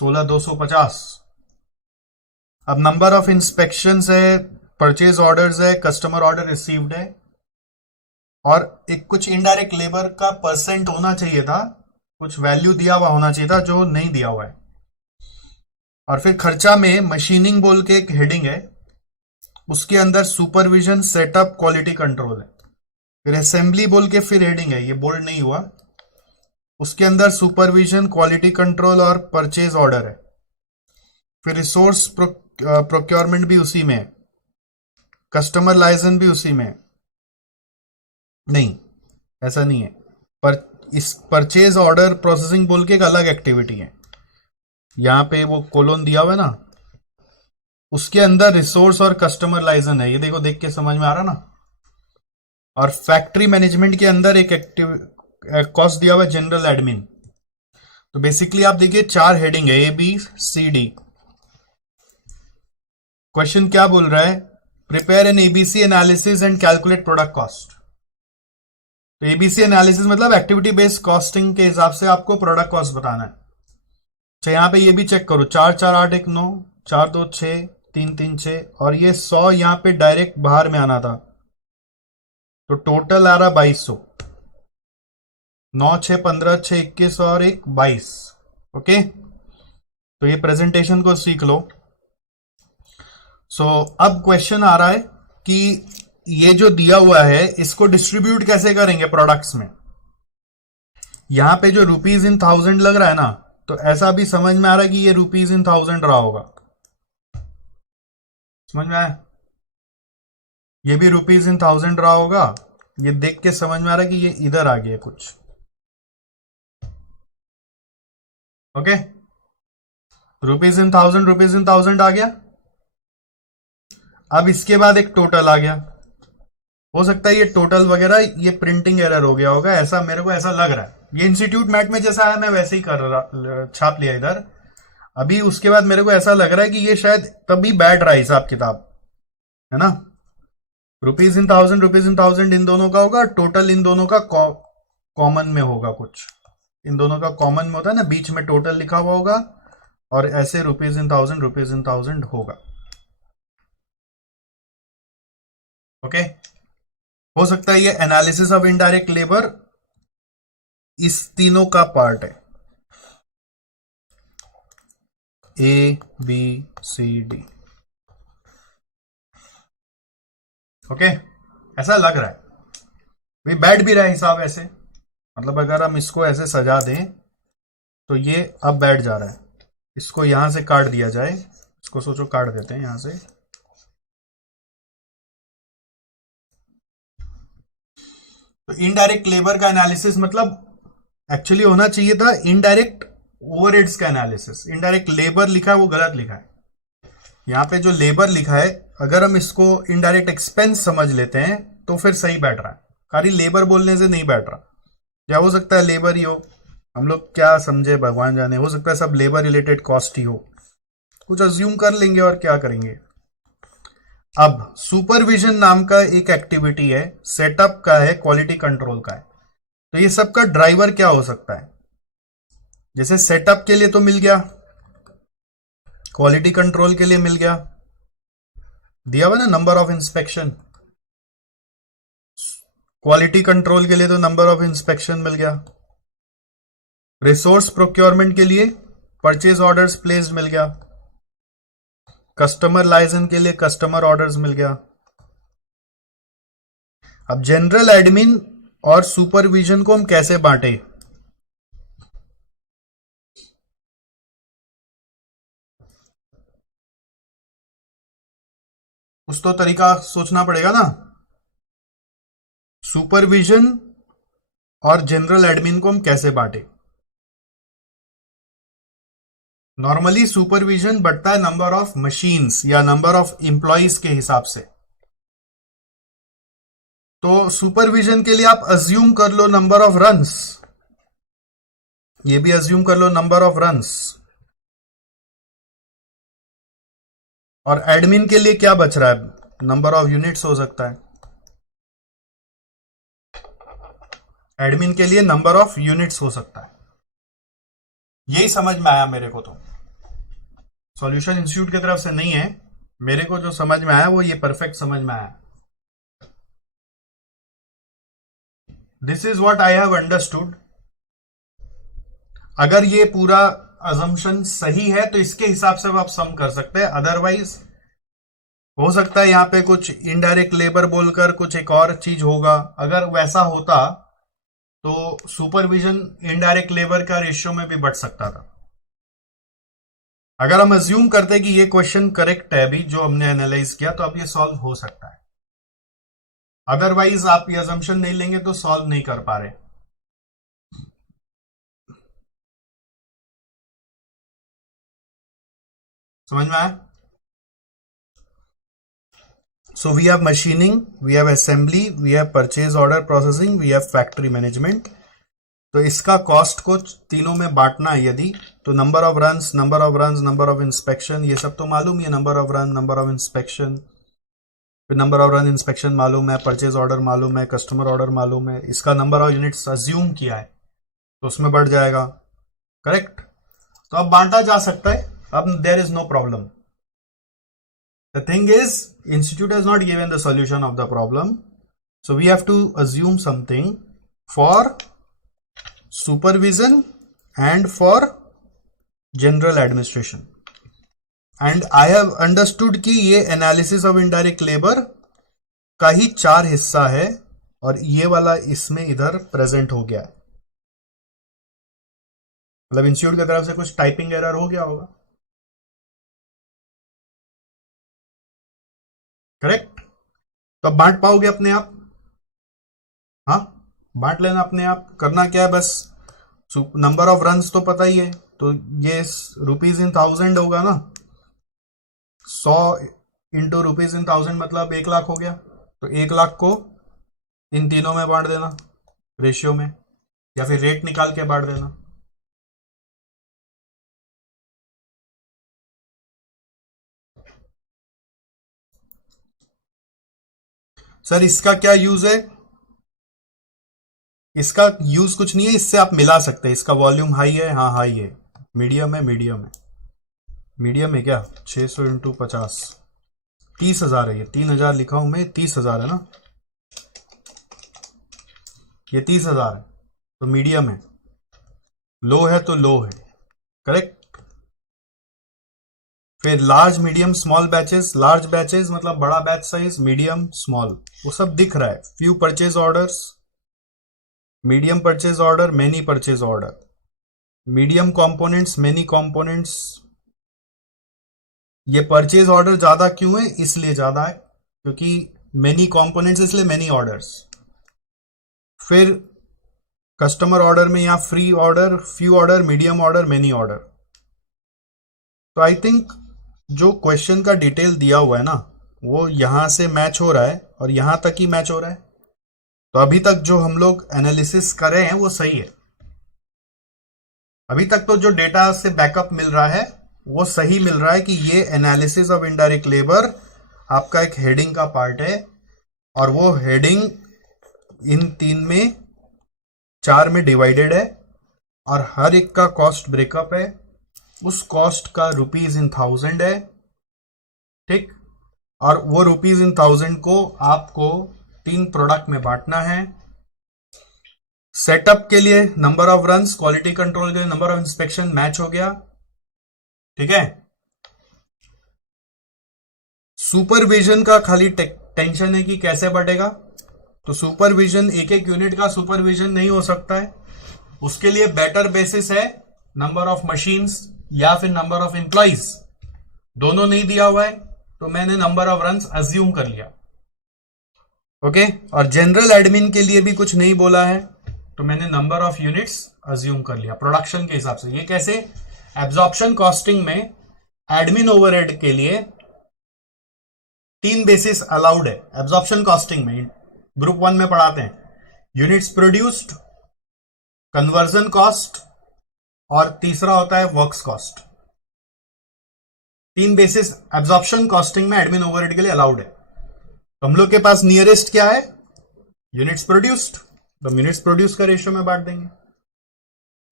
16,250। अब नंबर ऑफ इंस्पेक्शन है, परचेज ऑर्डर्स है, कस्टमर ऑर्डर रिसीव्ड है, और एक कुछ इनडायरेक्ट लेबर का परसेंट होना चाहिए था, कुछ वैल्यू दिया हुआ होना चाहिए था जो नहीं दिया हुआ है। और फिर खर्चा में मशीनिंग बोल के एक हेडिंग है, उसके अंदर सुपरविजन, सेटअप, क्वालिटी कंट्रोल है। फिर असेंबली बोल के फिर हेडिंग है, ये बोल्ड नहीं हुआ, उसके अंदर सुपरविजन, क्वालिटी कंट्रोल और परचेज ऑर्डर है। फिर रिसोर्स प्रोक्योरमेंट भी उसी में है, कस्टमर लाइसेंस भी उसी में है। नहीं, ऐसा नहीं है। पर इस परचेज ऑर्डर प्रोसेसिंग बोल के एक अलग एक्टिविटी है, यहां पे वो कोलोन दिया हुआ है ना, उसके अंदर रिसोर्स और कस्टमर लाइसेंस है। ये देखो, देख के समझ में आ रहा ना। और फैक्ट्री मैनेजमेंट के अंदर एक एक्टिव कॉस्ट दिया हुआ है, जनरल एडमिन। तो बेसिकली आप देखिए 4 हेडिंग है, ABCD। क्वेश्चन क्या बोल रहा है? Prepare an ABC analysis and calculate product cost. तो ABC एनालिसिस मतलब एक्टिविटी बेस्ड कॉस्टिंग के हिसाब से आपको प्रोडक्ट कॉस्ट बताना है। अच्छा, यहां पे ये भी चेक करो, 4 4 8 1 9, 4 2 6, 3 3 6, और ये 100 यहां पे डायरेक्ट बाहर में आना था, तो टोटल आ रहा 2200। 9 6 15 6 21 और 1 22। ओके, तो ये प्रेजेंटेशन को सीख लो। अब क्वेश्चन आ रहा है कि ये जो दिया हुआ है इसको डिस्ट्रीब्यूट कैसे करेंगे प्रोडक्ट्स में। यहां पे जो रुपीज इन 1000 लग रहा है ना, तो ऐसा भी समझ में आ रहा है कि ये रुपीज इन 1000 रहा होगा। समझ में आया? ये भी रुपीज इन 1000 रहा होगा। ये देख के समझ में आ रहा है कि ये इधर आ गया कुछ। ओके, रुपीज इन 1000 आ गया। अब इसके बाद एक टोटल आ गया। हो सकता है ये टोटल वगैरह ये प्रिंटिंग एरर हो गया होगा, ऐसा मेरे को ऐसा लग रहा है। ये इंस्टीट्यूट मैट में जैसा है मैं वैसे ही कर रहा, छाप लिया इधर। अभी उसके बाद मेरे को ऐसा लग रहा है कि ये शायद तभी बैठ रहा है हिसाब किताब, है ना। रुपीज इन 1000 इन दोनों का होगा, टोटल इन दोनों का कॉमन में होगा कुछ। इन दोनों का कॉमन में होता है ना, बीच में टोटल लिखा हुआ होगा, और ऐसे रुपीज इन 1000 होगा। ओके, हो सकता है ये एनालिसिस ऑफ इनडायरेक्ट लेबर इस तीनों का पार्ट है, ABCD। ओके, ऐसा लग रहा है, भाई बैठ भी रहा है हिसाब ऐसे। मतलब अगर हम इसको ऐसे सजा दें तो ये अब बैठ जा रहा है। इसको यहां से काट दिया जाए, इसको सोचो काट देते हैं यहां से। तो इनडायरेक्ट लेबर का एनालिसिस मतलब एक्चुअली होना चाहिए था इनडायरेक्ट ओवरहेड्स का एनालिसिस। इनडायरेक्ट लेबर लिखा है वो गलत लिखा है। यहां पे जो लेबर लिखा है, अगर हम इसको इनडायरेक्ट एक्सपेंस समझ लेते हैं तो फिर सही बैठ रहा है। खाली लेबर बोलने से नहीं बैठ रहा। क्या हो सकता है लेबर ही हो, हम लोग क्या समझे भगवान जाने। हो सकता है सब लेबर रिलेटेड कॉस्ट ही हो, कुछ अज्यूम कर लेंगे और क्या करेंगे। अब सुपरविजन नाम का एक एक्टिविटी है, सेटअप का है, क्वालिटी कंट्रोल का है। तो ये सब का ड्राइवर क्या हो सकता है? जैसे सेटअप के लिए तो मिल गया, क्वालिटी कंट्रोल के लिए मिल गया, दिया हुआ ना number of inspection. Quality control के लिए तो नंबर ऑफ इंस्पेक्शन मिल गया। रिसोर्स प्रोक्योरमेंट के लिए परचेज ऑर्डर्स प्लेस्ड मिल गया। कस्टमर लाइसेंस के लिए कस्टमर ऑर्डर्स मिल गया। अब जनरल एडमिन और सुपरविजन को हम कैसे बांटे? कुछ तो तरीका सोचना पड़ेगा ना। सुपरविजन और जनरल एडमिन को हम कैसे बांटे? नॉर्मली सुपरविजन बढ़ता है नंबर ऑफ मशीन्स या नंबर ऑफ इंप्लॉइज के हिसाब से। तो सुपरविजन के लिए आप अज्यूम कर लो नंबर ऑफ रन्स, ये भी अज्यूम कर लो नंबर ऑफ रन्स। और एडमिन के लिए क्या बच रहा है? नंबर ऑफ यूनिट्स हो सकता है। एडमिन के लिए नंबर ऑफ यूनिट्स हो सकता है। यही समझ में आया मेरे को तो। सॉल्यूशन इंस्टीट्यूट की तरफ से नहीं है, मेरे को जो समझ में आया वो ये परफेक्ट समझ में आया. This is what I have understood. अगर ये पूरा अजम्पशन सही है तो इसके हिसाब से आप सम कर सकते हैं. अदरवाइज हो सकता है यहां पे कुछ इनडायरेक्ट लेबर बोलकर कुछ एक और चीज होगा. अगर वैसा होता तो सुपरविजन इनडायरेक्ट लेबर का रेशियो में भी बढ़ सकता था. अगर हम अज्यूम करते हैं कि ये क्वेश्चन करेक्ट है अभी जो हमने एनालाइज किया, तो अब ये सॉल्व हो सकता है. अदरवाइज आप ये अजम्पशन नहीं लेंगे तो सॉल्व नहीं कर पा रहे. समझ में आया? So we have machining, we have assembly, we have purchase order processing, we have factory management. तो इसका कॉस्ट को तीनों में बांटना है यदि, तो number of runs, number of runs, number of inspection, ये सब तो मालूम ही है. Number of run, number of inspection, फिर नंबर ऑफ रन इंस्पेक्शन मालूम है, परचेज ऑर्डर मालूम है, कस्टमर ऑर्डर मालूम है. इसका नंबर ऑफ यूनिट्स अज्यूम किया है तो उसमें बढ़ जाएगा. करेक्ट. तो अब बांटा जा सकता है. अब there is no problem. The thing is, institute has not given the solution of the problem, so we have to assume something for supervision and for general administration. And I have understood कि ये analysis of indirect labor का ही 4 हिस्सा है और ये वाला इसमें इधर प्रेजेंट हो गया है. मतलब इंस्टीट्यूट की तरफ से कुछ टाइपिंग एरर हो गया होगा. करेक्ट. तो अब बांट पाओगे अपने आप? हाँ, बांट लेना अपने आप. करना क्या है, बस नंबर ऑफ रन्स तो पता ही है, तो ये रुपीज इन 1000 होगा ना. 100 इंटू रुपीज इन 1000 मतलब 1 लाख हो गया. तो 1 लाख को इन तीनों में बांट देना रेशियो में, या फिर रेट निकाल के बांट देना. सर इसका क्या यूज है? इसका यूज कुछ नहीं है, इससे आप मिला सकते हैं. इसका वॉल्यूम हाई है, हाँ हाई है. मीडियम है, मीडियम है. मीडियम है क्या? 600 इंटू 50 30,000 है. ये 3,000 लिखा हूं मैं, 30,000 है ना. ये 30,000 है तो मीडियम है. लो है तो लो है. करेक्ट. फिर large, medium, small batches. Large batches मतलब बड़ा बैच साइज, मीडियम, स्मॉल, वो सब दिख रहा है. Few purchase orders, medium purchase order, many purchase order. Medium components, many components. ये परचेज ऑर्डर ज्यादा क्यों है? इसलिए ज्यादा है क्योंकि मेनी कंपोनेंट्स, इसलिए मेनी ऑर्डर्स. फिर कस्टमर ऑर्डर में यहां free order, few order, medium order, many order. तो आई थिंक जो क्वेश्चन का डिटेल दिया हुआ है ना, वो यहां से मैच हो रहा है और यहां तक ही मैच हो रहा है. तो अभी तक जो हम लोग एनालिसिस कर रहे हैं वो सही है. अभी तक तो जो डेटा से बैकअप मिल रहा है वो सही मिल रहा है कि ये एनालिसिस ऑफ इनडायरेक्ट लेबर आपका एक हेडिंग का पार्ट है, और वो हेडिंग इन 4 में डिवाइडेड है, और हर एक का कॉस्ट ब्रेकअप है. उस कॉस्ट का रुपीज इन 1000 है. ठीक. और वो रुपीज इन 1000 को आपको 3 प्रोडक्ट में बांटना है. सेटअप के लिए number of runs, quality control के लिए नंबर ऑफ इंस्पेक्शन मैच हो गया. ठीक है. सुपरविजन का खाली टेंशन है कि कैसे बढ़ेगा. तो सुपरविजन एक एक यूनिट का सुपरविजन नहीं हो सकता है. उसके लिए बेटर बेसिस है नंबर ऑफ मशीन्स या फिर नंबर ऑफ एम्प्लॉइज. दोनों नहीं दिया हुआ है तो मैंने नंबर ऑफ रन्स अज्यूम कर लिया. ओके. और जनरल एडमिन के लिए भी कुछ नहीं बोला है तो मैंने नंबर ऑफ यूनिट्स अज्यूम कर लिया प्रोडक्शन के हिसाब से. ये कैसे? एब्जॉर्प्शन कॉस्टिंग में एडमिन ओवरहेड के लिए 3 बेसिस अलाउड है. एब्जॉर्प्शन कॉस्टिंग में ग्रुप 1 में पढ़ाते हैं. यूनिट्स प्रोड्यूस्ड, कन्वर्जन कॉस्ट, और तीसरा होता है works cost. 3 basis absorption costing में एडमिन ओवरहेड के लिए अलाउड है. तो हम लोग के पास नियरेस्ट क्या है? Units produced. तो यूनिट्स प्रोड्यूस का रेशियो में बांट देंगे.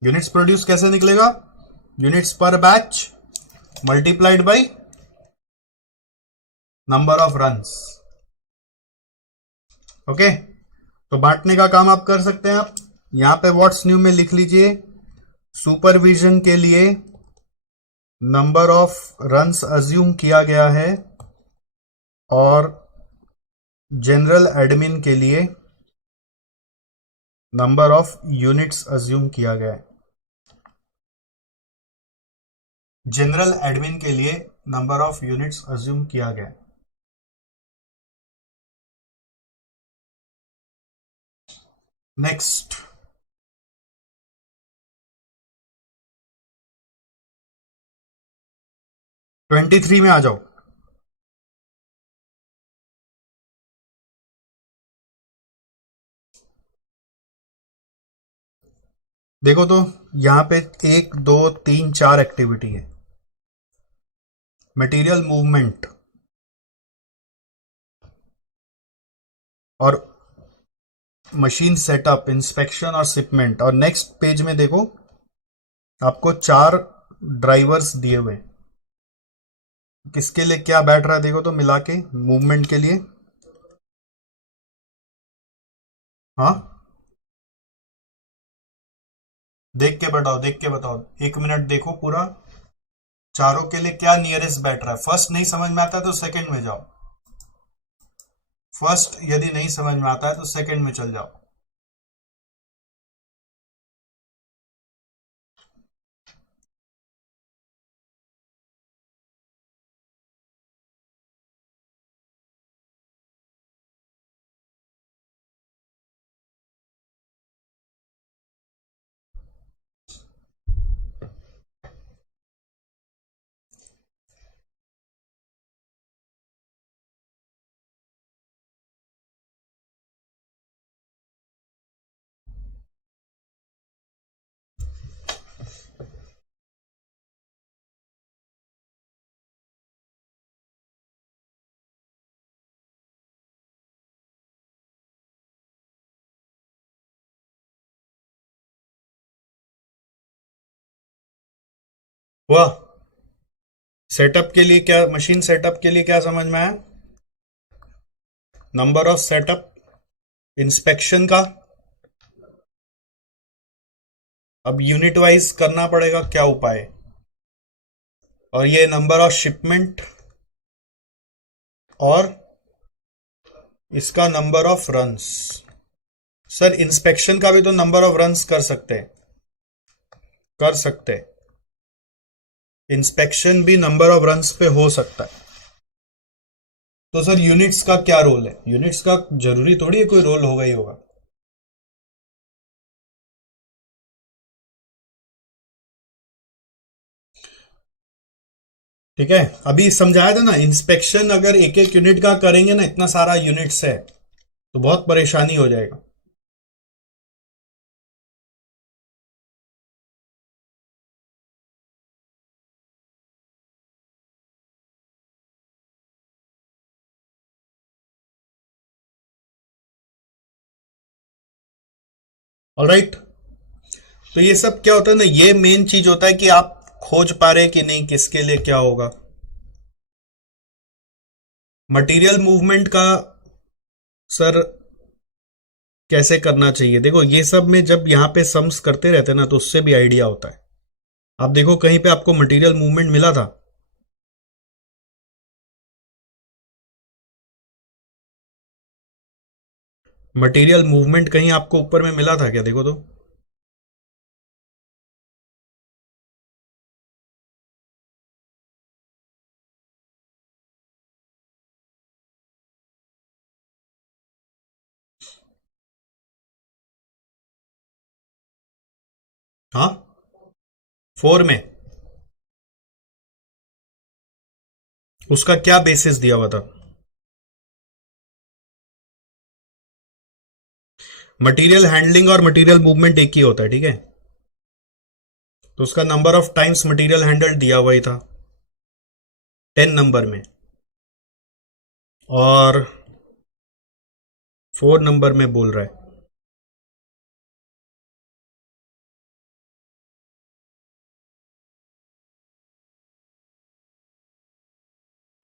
यूनिट्स प्रोड्यूस कैसे निकलेगा? यूनिट्स पर batch multiplied by number of runs. Okay, तो बांटने का काम आप कर सकते हैं। आप यहां पे व्हाट्स न्यू में लिख लीजिए, सुपरविजन के लिए नंबर ऑफ रन्स अज्यूम किया गया है और जनरल एडमिन के लिए नंबर ऑफ यूनिट्स अज्यूम किया गया है। जनरल एडमिन के लिए नंबर ऑफ यूनिट्स अज्यूम किया गया है। नेक्स्ट, ट्वेंटी थ्री में आ जाओ। देखो तो यहां पे 1 2 3 4 एक्टिविटी है। मटेरियल मूवमेंट और मशीन सेटअप, इंस्पेक्शन और शिपमेंट। और नेक्स्ट पेज में देखो आपको 4 ड्राइवर्स दिए हुए, किसके लिए क्या बैठ रहा है देखो तो मिला के, मूवमेंट के लिए। हाँ, देख के बताओ, देख के बताओ, 1 मिनट देखो पूरा। चारों के लिए क्या नियरेस्ट बैठ रहा है। फर्स्ट नहीं समझ में आता है तो सेकंड में जाओ। फर्स्ट यदि नहीं समझ में आता है तो सेकंड में चल जाओ। वाह, सेटअप के लिए क्या, मशीन सेटअप के लिए क्या समझ में आया? नंबर ऑफ सेटअप, इंस्पेक्शन का अब यूनिट वाइज करना पड़ेगा, क्या उपाय। और ये नंबर ऑफ शिपमेंट और इसका number of runs. Sir inspection का भी तो नंबर ऑफ रन्स कर सकते हैं, कर सकते हैं। इंस्पेक्शन भी नंबर ऑफ रन्स पे हो सकता है। तो सर यूनिट्स का क्या रोल है? यूनिट्स का जरूरी थोड़ी है कोई रोल होगा ही होगा। ठीक है, अभी समझाया था ना, इंस्पेक्शन अगर एक एक यूनिट का करेंगे ना, इतना सारा यूनिट्स है तो बहुत परेशानी हो जाएगा। ऑलराइट, तो ये सब क्या होता है ना, ये मेन चीज होता है कि आप खोज पा रहे कि नहीं किसके लिए क्या होगा। मटेरियल मूवमेंट का सर कैसे करना चाहिए, देखो ये सब में जब यहां पे सम्स करते रहते हैं ना तो उससे भी आइडिया होता है। आप देखो कहीं पे आपको मटेरियल मूवमेंट मिला था? मटेरियल मूवमेंट कहीं आपको ऊपर में मिला था क्या, देखो तो। हाँ, 4 में उसका क्या बेसिस दिया हुआ था? मटेरियल हैंडलिंग और मटेरियल मूवमेंट एक ही होता है, ठीक है। तो उसका number of times material handle दिया हुआ ही था 10 नंबर में, और 4 नंबर में बोल रहा है।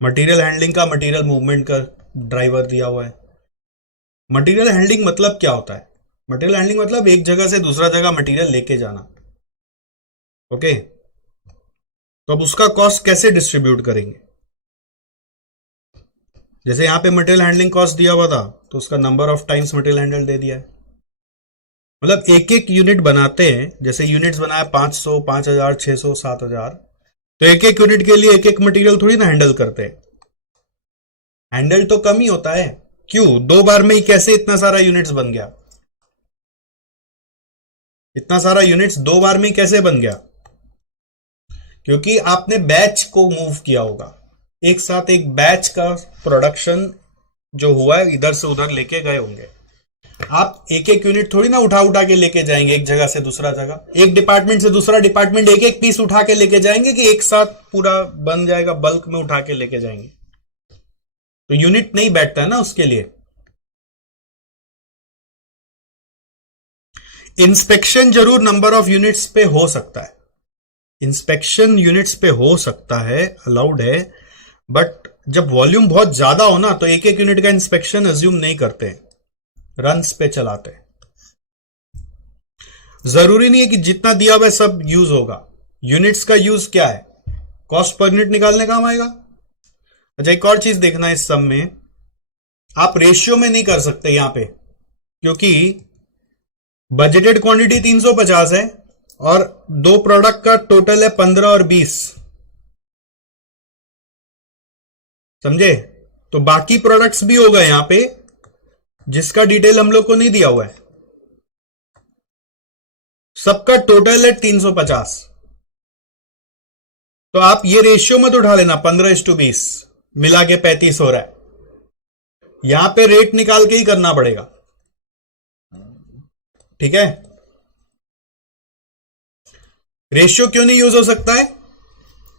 मटेरियल हैंडलिंग का मटेरियल मूवमेंट का ड्राइवर दिया हुआ है। मटेरियल हैंडलिंग मतलब क्या होता है? मटेरियल हैंडलिंग मतलब एक जगह से दूसरा जगह मटेरियल लेके जाना। ओके, तो अब उसका कॉस्ट कैसे डिस्ट्रीब्यूट करेंगे? जैसे यहां पे मटेरियल हैंडलिंग कॉस्ट दिया हुआ था, तो उसका number of times material handle दे दिया है। मतलब एक एक यूनिट बनाते हैं, जैसे यूनिट्स बनाया 500, 5000, 600, 7000, तो एक एक यूनिट के लिए एक एक मटेरियल थोड़ी ना हैंडल करते हैं। हैंडल तो कम ही होता है। क्यों? दो बार में ही कैसे इतना सारा यूनिट्स बन गया? इतना सारा यूनिट्स दो बार में ही कैसे बन गया? क्योंकि आपने बैच को मूव किया होगा, एक साथ एक बैच का प्रोडक्शन जो हुआ है इधर से उधर लेके गए होंगे। आप एक एक यूनिट थोड़ी ना उठा उठा के लेके जाएंगे एक जगह से दूसरा जगह, एक डिपार्टमेंट से दूसरा डिपार्टमेंट एक एक पीस उठा के लेके जाएंगे कि एक साथ पूरा बन जाएगा, बल्क में उठा के लेके जाएंगे? तो यूनिट नहीं बैठता है ना उसके लिए। इंस्पेक्शन जरूर नंबर ऑफ यूनिट्स पे हो सकता है, इंस्पेक्शन यूनिट्स पे हो सकता है, अलाउड है, बट जब वॉल्यूम बहुत ज्यादा हो ना तो एक एक यूनिट का इंस्पेक्शन अज्यूम नहीं करते, रन्स पे चलाते हैं। जरूरी नहीं है कि जितना दिया हुआ है सब यूज होगा। यूनिट्स का यूज क्या है? कॉस्ट पर यूनिट निकालने काम आएगा। अच्छा, एक और चीज देखना इस सम में, आप रेशियो में नहीं कर सकते यहां पे, क्योंकि बजटेड क्वांटिटी 350 है और दो प्रोडक्ट का टोटल है 15 और 20, समझे? तो बाकी प्रोडक्ट्स भी होगा यहां पे जिसका डिटेल हम लोग को नहीं दिया हुआ है, सबका टोटल है 350। तो आप ये रेशियो मत उठा लेना 15:20 मिला के 35 हो रहा है, यहां पे रेट निकाल के ही करना पड़ेगा, ठीक है? रेशियो क्यों नहीं यूज हो सकता है?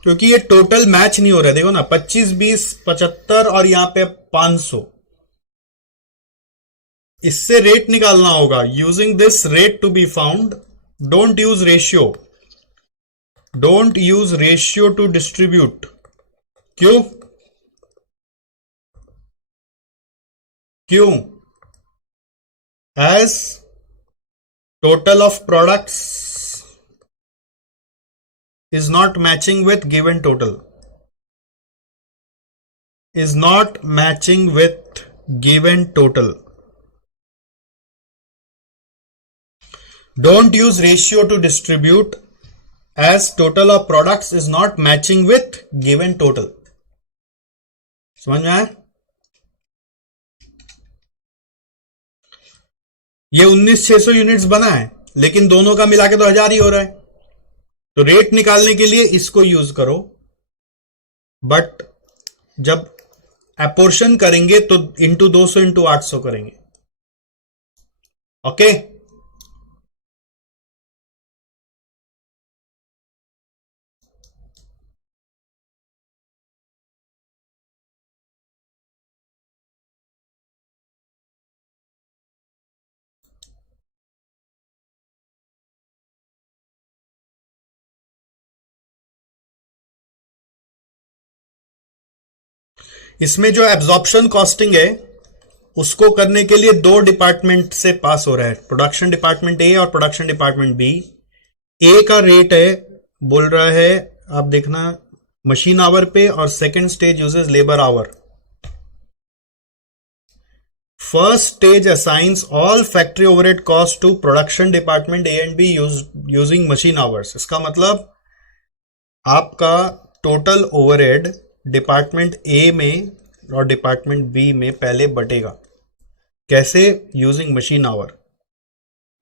क्योंकि ये टोटल मैच नहीं हो रहा है। देखो ना, 25, 20, 75 और यहां पे 500, इससे रेट निकालना होगा। Using this rate to be found, don't use ratio, don't use ratio to distribute. क्यों? क्यों? As total of products is not matching with given total, is not matching with given total. Don't use ratio to distribute as total of products is not matching with given total. समझ में आया? ये 19,600 units बना है, लेकिन दोनों का मिला के तो 1000 ही हो रहा है, तो रेट निकालने के लिए इसको यूज करो, बट जब एपोर्शन करेंगे तो इंटू 200 इंटू 800 करेंगे। ओके, इसमें जो एब्जॉर्प्शन कॉस्टिंग है उसको करने के लिए दो डिपार्टमेंट से पास हो रहा है, प्रोडक्शन डिपार्टमेंट ए और प्रोडक्शन डिपार्टमेंट बी। ए का रेट है, बोल रहा है, आप देखना, मशीन आवर पे, और second stage uses labour hour. First stage assigns all factory overhead cost to production department A and B using machine hours. इसका मतलब आपका टोटल ओवरहेड डिपार्टमेंट ए में और डिपार्टमेंट बी में पहले बटेगा। कैसे? Using machine our.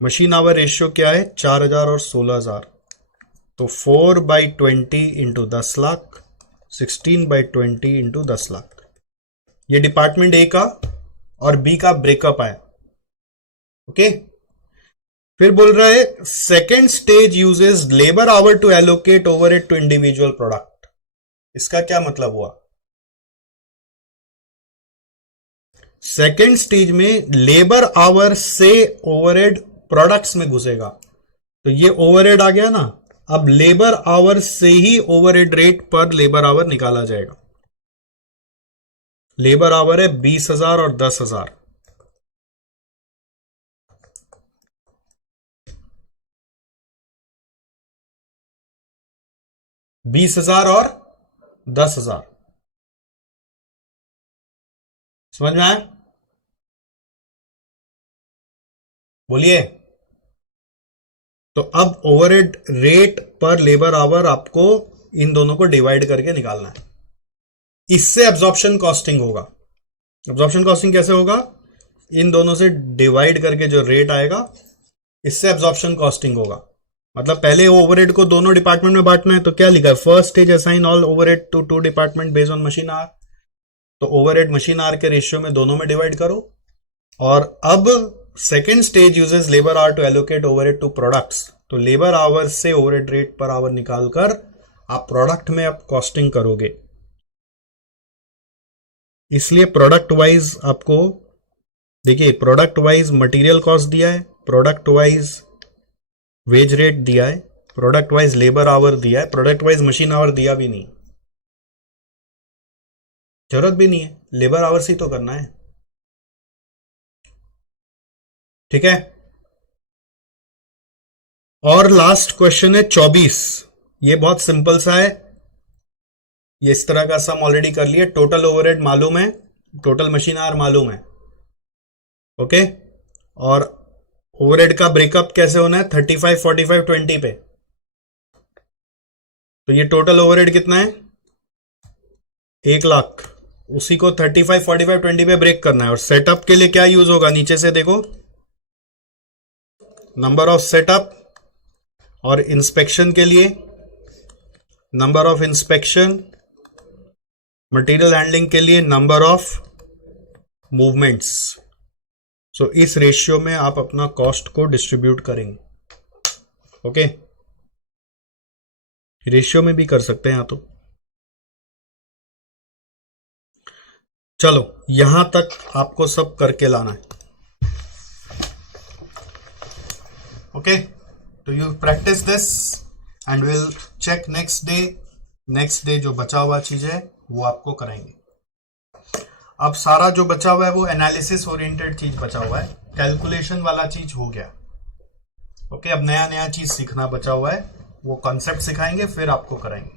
Machine our ratio क्या है? 4000 और 16000, तो 4/20 इंटू 10 लाख, 16/20 इंटू 10 लाख। ये डिपार्टमेंट ए का और बी का ब्रेकअप आया। ओके, फिर बोल रहा है second stage uses labour hour to allocate overhead to individual product. इसका क्या मतलब हुआ? सेकेंड स्टेज में लेबर आवर से ओवरहेड प्रोडक्ट्स में घुसेगा, तो ये ओवरहेड आ गया ना, अब लेबर आवर से ही ओवरहेड रेट पर लेबर आवर निकाला जाएगा। लेबर आवर है 20,000 और 10,000। बीस हजार और 10,000, समझ में आया? बोलिए। तो अब ओवरहेड रेट पर लेबर आवर आपको इन दोनों को डिवाइड करके निकालना है। इससे एब्जॉर्प्शन कॉस्टिंग होगा। एब्जॉर्प्शन कॉस्टिंग कैसे होगा? इन दोनों से डिवाइड करके जो रेट आएगा, इससे एब्जॉर्प्शन कॉस्टिंग होगा। मतलब पहले ओवरहेड को दोनों डिपार्टमेंट में बांटना है, तो क्या लिखा है? First stage assign all overhead to to department based on machine hour. तो ओवरहेड मशीन आवर के रेशियो में दोनों में डिवाइड करो। और अब second stage uses labour hour to allocate overhead to products. तो लेबर आवर से ओवरहेड रेट पर आवर निकालकर आप प्रोडक्ट में अब कॉस्टिंग करोगे। इसलिए प्रोडक्ट वाइज आपको देखिए, प्रोडक्ट वाइज मटेरियल कॉस्ट दिया है, प्रोडक्ट वाइज वेज रेट दिया है, प्रोडक्ट वाइज लेबर आवर दिया है, प्रोडक्ट वाइज मशीन आवर दिया भी नहीं, जरूरत भी नहीं है, लेबर आवर से ही तो करना है। ठीक है। और लास्ट क्वेश्चन है 24। ये बहुत सिंपल सा है, ये इस तरह का सम ऑलरेडी कर लिया। टोटल ओवरहेड मालूम है, टोटल मशीन आवर मालूम है, ओके। और ओवरहेड का ब्रेकअप कैसे होना है? 35, 45, 20 पे। तो ये टोटल ओवरहेड कितना है? 1,00,000। उसी को 35, 45, 20 पे ब्रेक करना है। और सेटअप के लिए क्या यूज होगा? नीचे से देखो, नंबर ऑफ सेटअप। और इंस्पेक्शन के लिए number of inspection. Material handling के लिए नंबर ऑफ मूवमेंट्स। सो इस रेशियो में आप अपना कॉस्ट को डिस्ट्रीब्यूट करेंगे, ओके। रेशियो में भी कर सकते हैं यहां तो। चलो, यहां तक आपको सब करके लाना है, ओके। तो you practice this and will check next day. Next day जो बचा हुआ चीज है वो आपको कराएंगे। अब सारा जो बचा हुआ है वो एनालिसिस ओरिएंटेड चीज बचा हुआ है, कैलकुलेशन वाला चीज हो गया, ओके। अब नया नया चीज सीखना बचा हुआ है, वो कॉन्सेप्ट सिखाएंगे फिर आपको कराएंगे।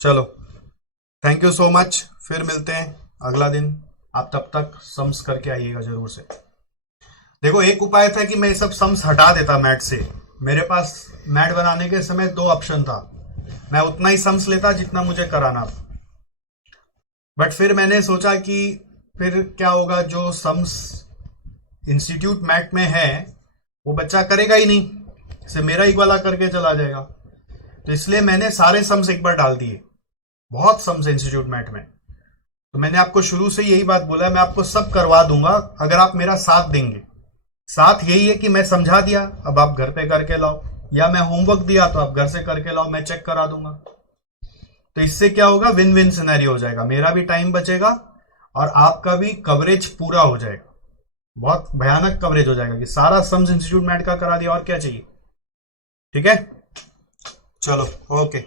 चलो, थैंक यू सो मच। फिर मिलते हैं अगला दिन। आप तब तक सम्स करके आइएगा जरूर से। देखो, एक उपाय था कि मैं ये सब सम्स हटा देता मैट से। मेरे पास मैट बनाने के समय 2 ऑप्शन था, मैं उतना ही सम्स लेता जितना मुझे कराना। बट फिर मैंने सोचा कि फिर क्या होगा, जो सम्स इंस्टीट्यूट मैट में है वो बच्चा करेगा ही नहीं, इसे मेरा ही वाला करके चला जाएगा। तो इसलिए मैंने सारे सम्स एक बार डाल दिए, बहुत सम्स इंस्टीट्यूट मैट में। तो मैंने आपको शुरू से यही बात बोला है, मैं आपको सब करवा दूंगा अगर आप मेरा साथ देंगे। साथ यही है कि मैं समझा दिया, अब आप घर पे करके लाओ, या मैं होमवर्क दिया तो आप घर से करके लाओ, मैं चेक करा दूंगा। तो इससे क्या होगा? विन विन सिनेरियो हो जाएगा, मेरा भी टाइम बचेगा और आपका भी कवरेज पूरा हो जाएगा। बहुत भयानक कवरेज हो जाएगा कि सारा सम्स इंस्टीट्यूट मैट का करा दिया, और क्या चाहिए। ठीक है, चलो, ओके।